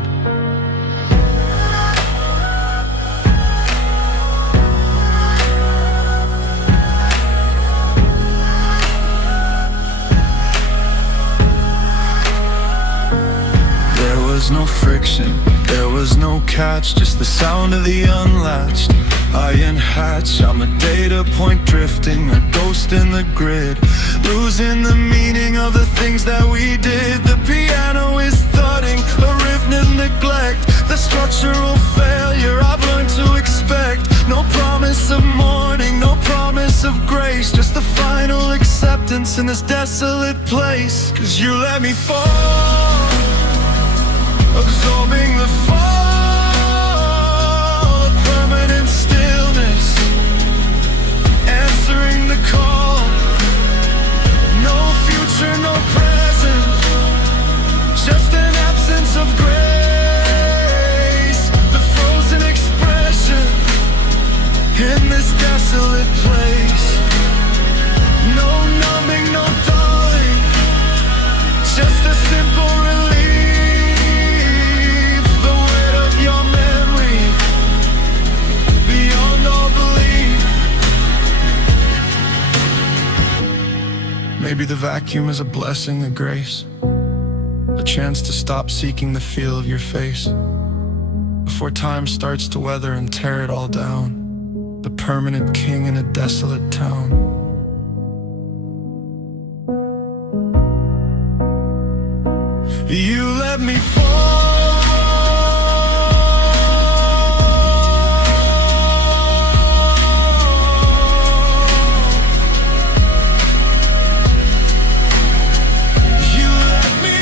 There was no friction, there was no catch, just the sound of the unlatched iron hatch. I'm a data point drifting, a ghost in the grid, losing the meaning of the things that we did. The piano is thudding, a rhythmic neglect, the structural failure I've learned to expect. No promise of morning, no promise of grace, just the final acceptance in this desolate place. 'Cause you let me fall, absorbing the fall, a permanent stillness, answering the call. No future, no present, just an absence of grace. The frozen expression in this desolate place. No numbing, no dulling, just a simple relief. The weight of your memory, beyond all belief. Maybe the vacuum is a blessing, a grace, a chance to stop seeking the feel of your face before time starts to weather and tear it all down. The permanent king in a desolate town. You let me fall. You let me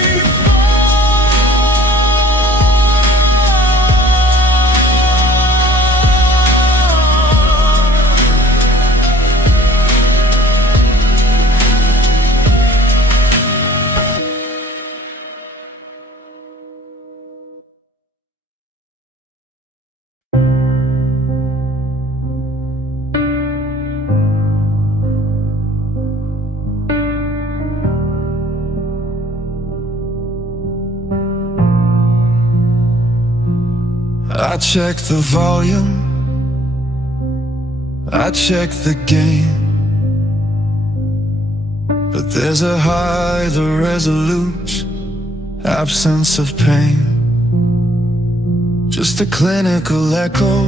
I check the volume, I check the gain, but there's a high, the resolute absence of pain. Just a clinical echo,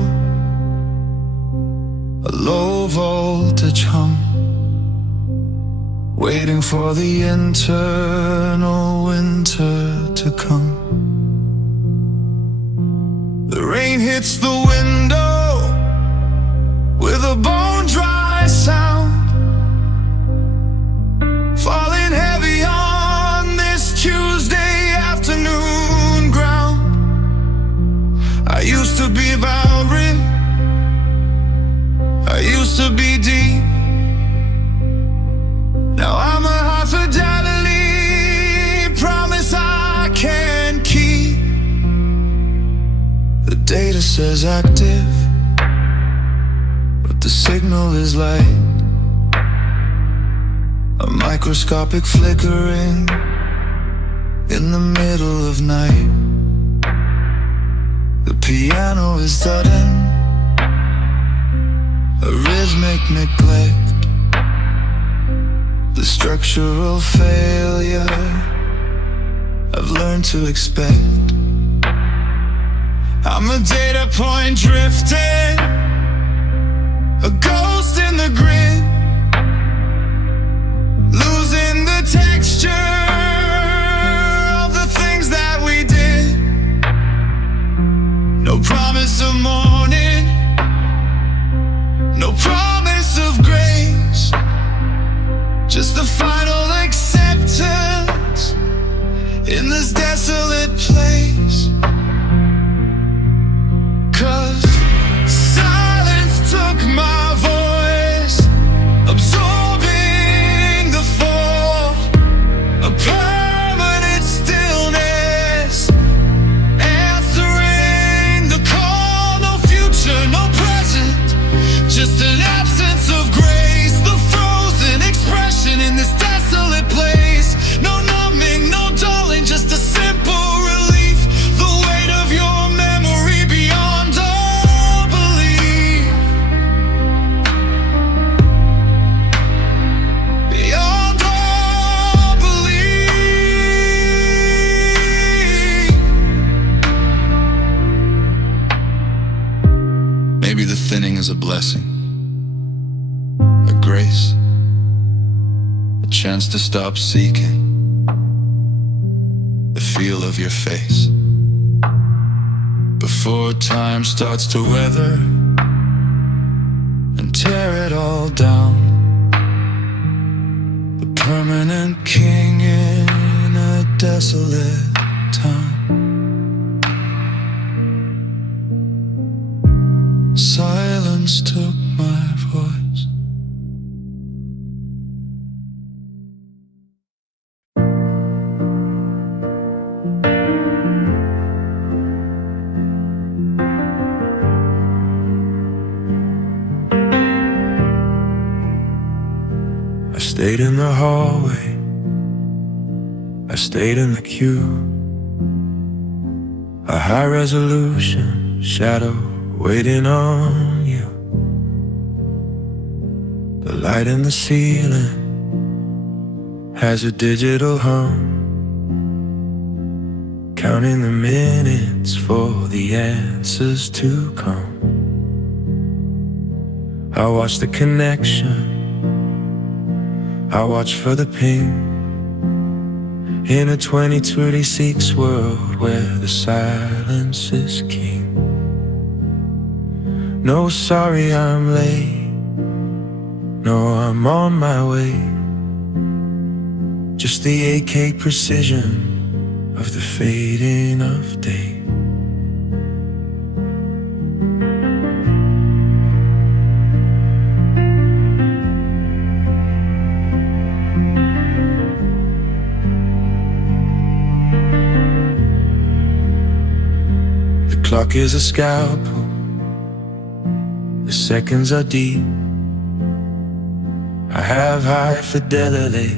a low voltage hum, waiting for the internal winter to come. The rain hits the window with a bone-dry sound, falling heavy on this Tuesday afternoon ground. I used to be vibrant, I used to be deep. Now I'm a high fidelity promise I can't keep. The data meter says active, but the signal is light. A microscopic flickering in the middle of night. The piano is thudding, a rhythmic neglect, the structural failure I've learned to expect. I'm a data point drifting, a ghost in the grid, losing the texture of the things that we did. No promise of morning, no promise of grace, just the final acceptance in this desolate place. 'Cause silence took my voice, absorbing the fall, a permanent stillness, answering the call. No future, no present, just an absence of grace, the frozen expression in this desolate place. No numbing, no dulling, just a simple relief, the weight of your memory beyond all belief, beyond all belief. Maybe the thinning is a blessing, a grace, a chance to stop seeking the feel of your face before time starts to weather and tear it all down. The permanent king in a desolate town. Silence took my voice. I stayed in the hallway, I stayed in the queue, a high resolution shadow waiting on you. The light in the ceiling has a digital hum, counting the minutes for the answers to come. I watch the connection, I watch for the ping, in a 2026 world where the silence is king. No, sorry I'm late, no, I'm on my way, just the 8K precision of the fading of day. The clock is a scalpel, the seconds are deep. I have high fidelity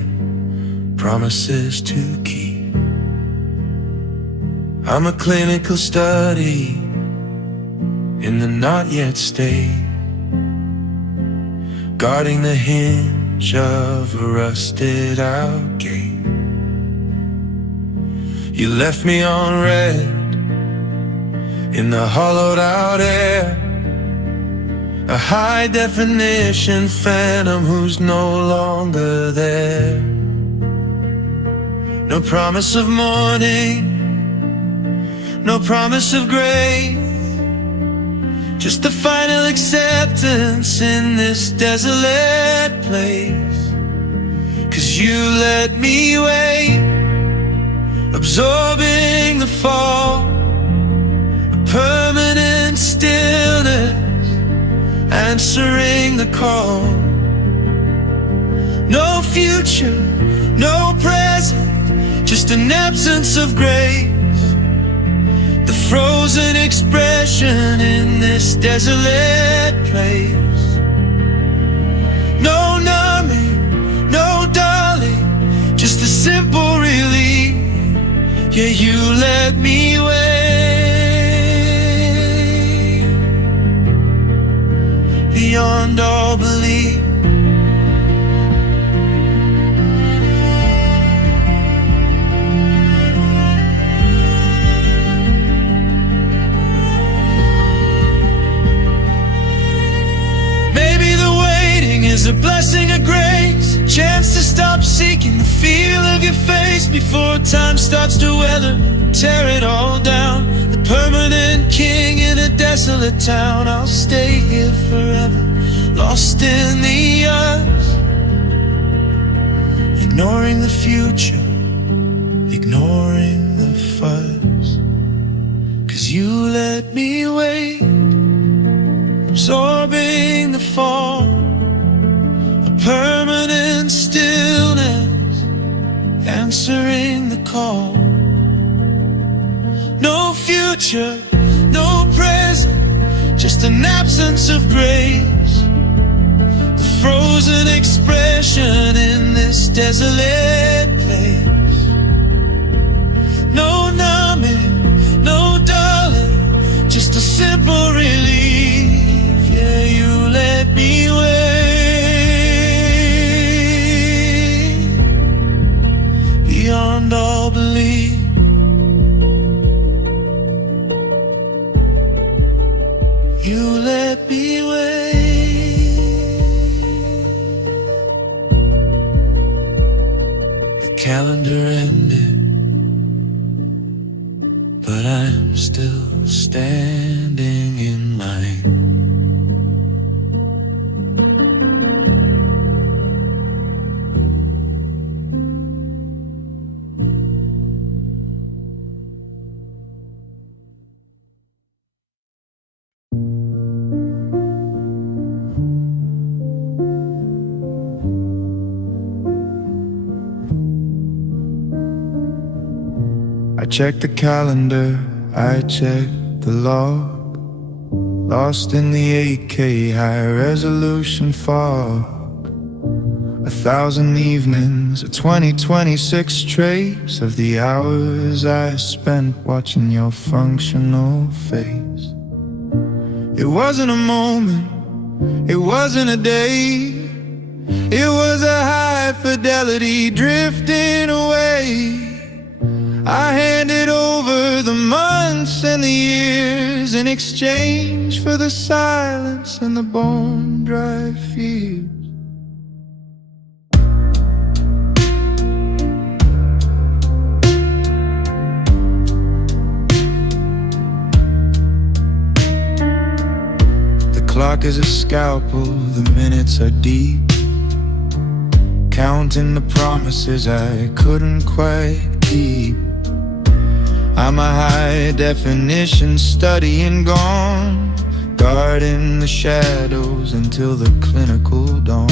promises to keep. I'm a clinical study in the not yet state, guarding the hinge of a rusted out gate. You left me on red in the hollowed out air, a high definition phantom who's no longer there. No promise of morning, no promise of grace, just the final acceptance in this desolate place. 'Cause you let me wait, absorbing the fall, a permanent stillness, answering the call. No future, no present, just an absence of grace, the frozen expression in this desolate place. No numbing, no darling, just a simple relief. Yeah, you let me wait beyond all belief. Is a blessing of grace, chance to stop seeking the feel of your face before time starts to weather, tear it all down. The permanent king in a desolate town. I'll stay here forever, lost in the us, ignoring the future, ignoring the fuss. 'Cause you let me wait, absorbing the fall, permanent stillness, answering the call. No future, no present, just an absence of grace. The frozen expression in this desolate place. No numbing, no darling, just a simple relief. Yeah, you let me wait beyond all belief. You let me wait. The calendar ended, but I'm still standing in line. I checked the calendar, I checked the log, lost in the 8K high resolution fog. 1,000 evenings, a 2026 trace of the hours I spent watching your functional face. It wasn't a moment, it wasn't a day, it was a high fidelity drifting away. I handed over the months and the years in exchange for the silence and the bone-dry fears. The clock is a scalpel, the minutes are deep, counting the promises I couldn't quite keep. I'm a high-definition studying gone, guarding the shadows until the clinical dawn.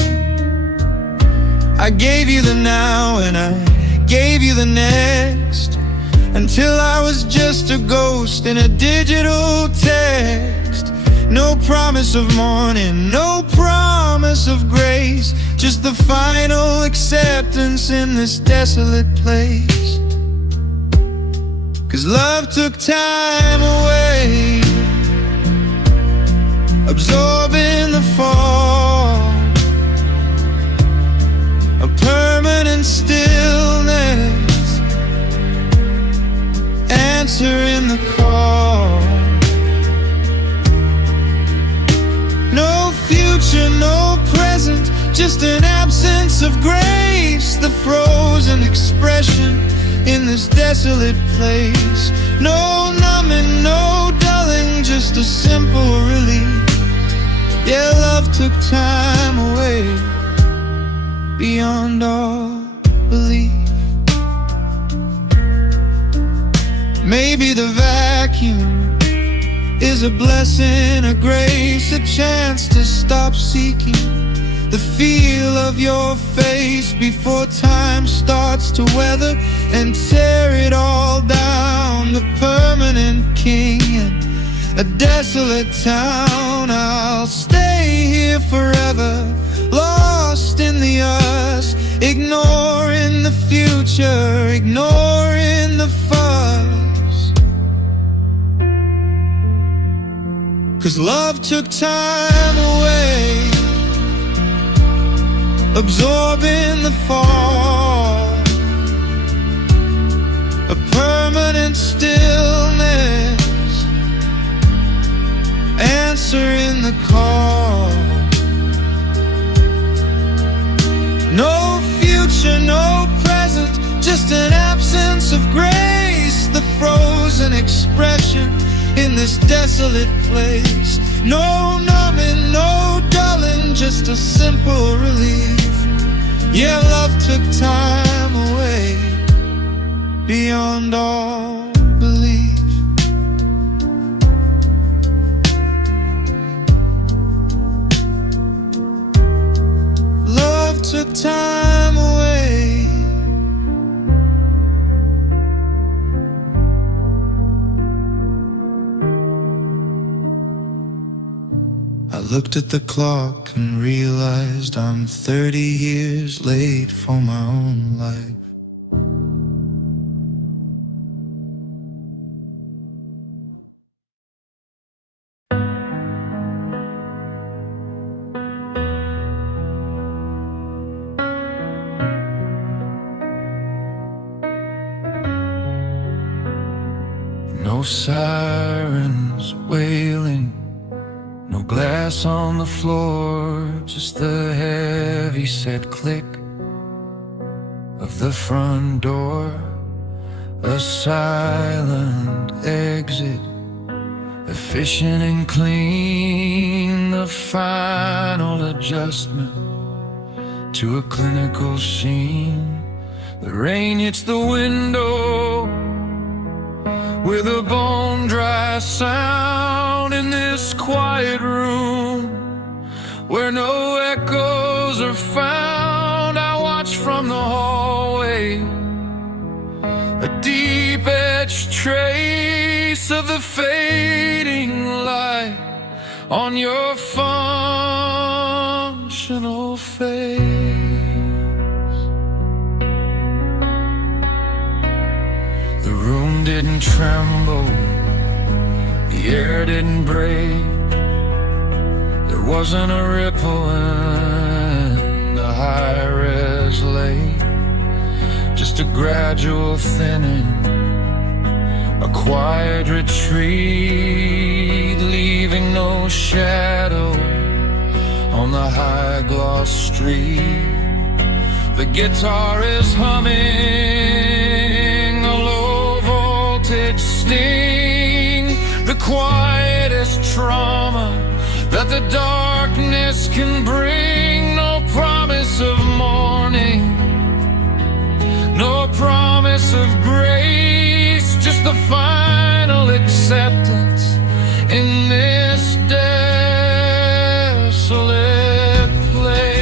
I gave you the now and I gave you the next, until I was just a ghost in a digital text. No promise of morning, no promise of grace, just the final acceptance in this desolate place. 'Cause love took time away, absorbing the fall, a permanent stillness, answering the call. No future, no present, just an absence of grace. The frozen expression in this desolate place. No numbing, no dulling, just a simple relief. Yeah, love took time away beyond all belief. Maybe the vacuum is a blessing, a grace, a chance to stop seeking the feel of your face before time starts to weather and tear it all down. I'm the permanent king in a desolate town. I'll stay here forever, lost in the us, ignoring the future, ignoring the fuss. 'Cause love took time away, absorbing the fall, a permanent stillness, answering the call. No future, no present, just an absence of grace, the frozen expression in this desolate place. No numbing, no dulling, just a simple relief. Yeah, love took time away, beyond all belief. Love took time away. I looked at the clock and realized I'm 30 years late for my own life. No sirens wailing, no glass on the floor, just the heavy set click of the front door. A silent exit, efficient and clean, the final adjustment to a clinical scene. The rain hits the window with a bone dry sound in this quiet room where no echoes are found. I watch from the hallway, a deep etched trace of the fading light on your functional face. The room didn't tremble, the air didn't break, there wasn't a ripple in the high-res lake, just a gradual thinning, a quiet retreat, leaving no shadow on the high-gloss street. The guitar is humming a low-voltage sting, the quietest trauma that the darkness can bring. No promise of morning, no promise of grace, just the final acceptance in this desolate place.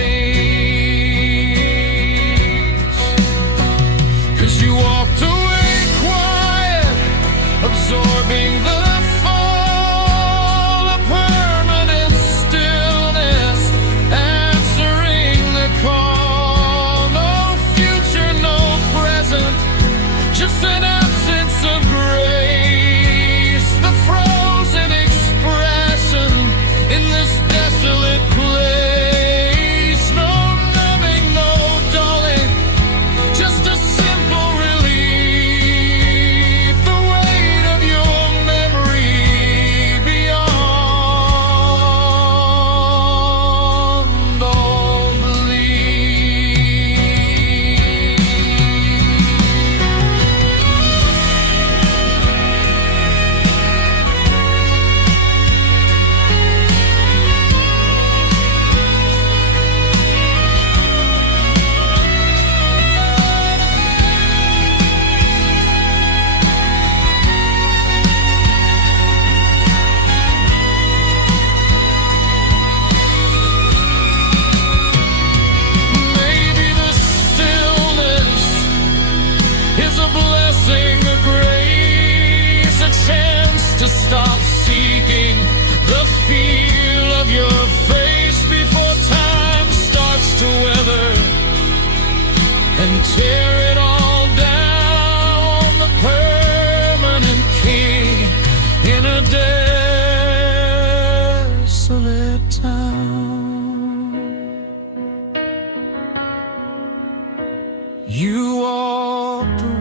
'Cause you walked away quiet, absorbing the fall, a permanent stillness, answering the call. No future, no present, just an absence of grace, the You walked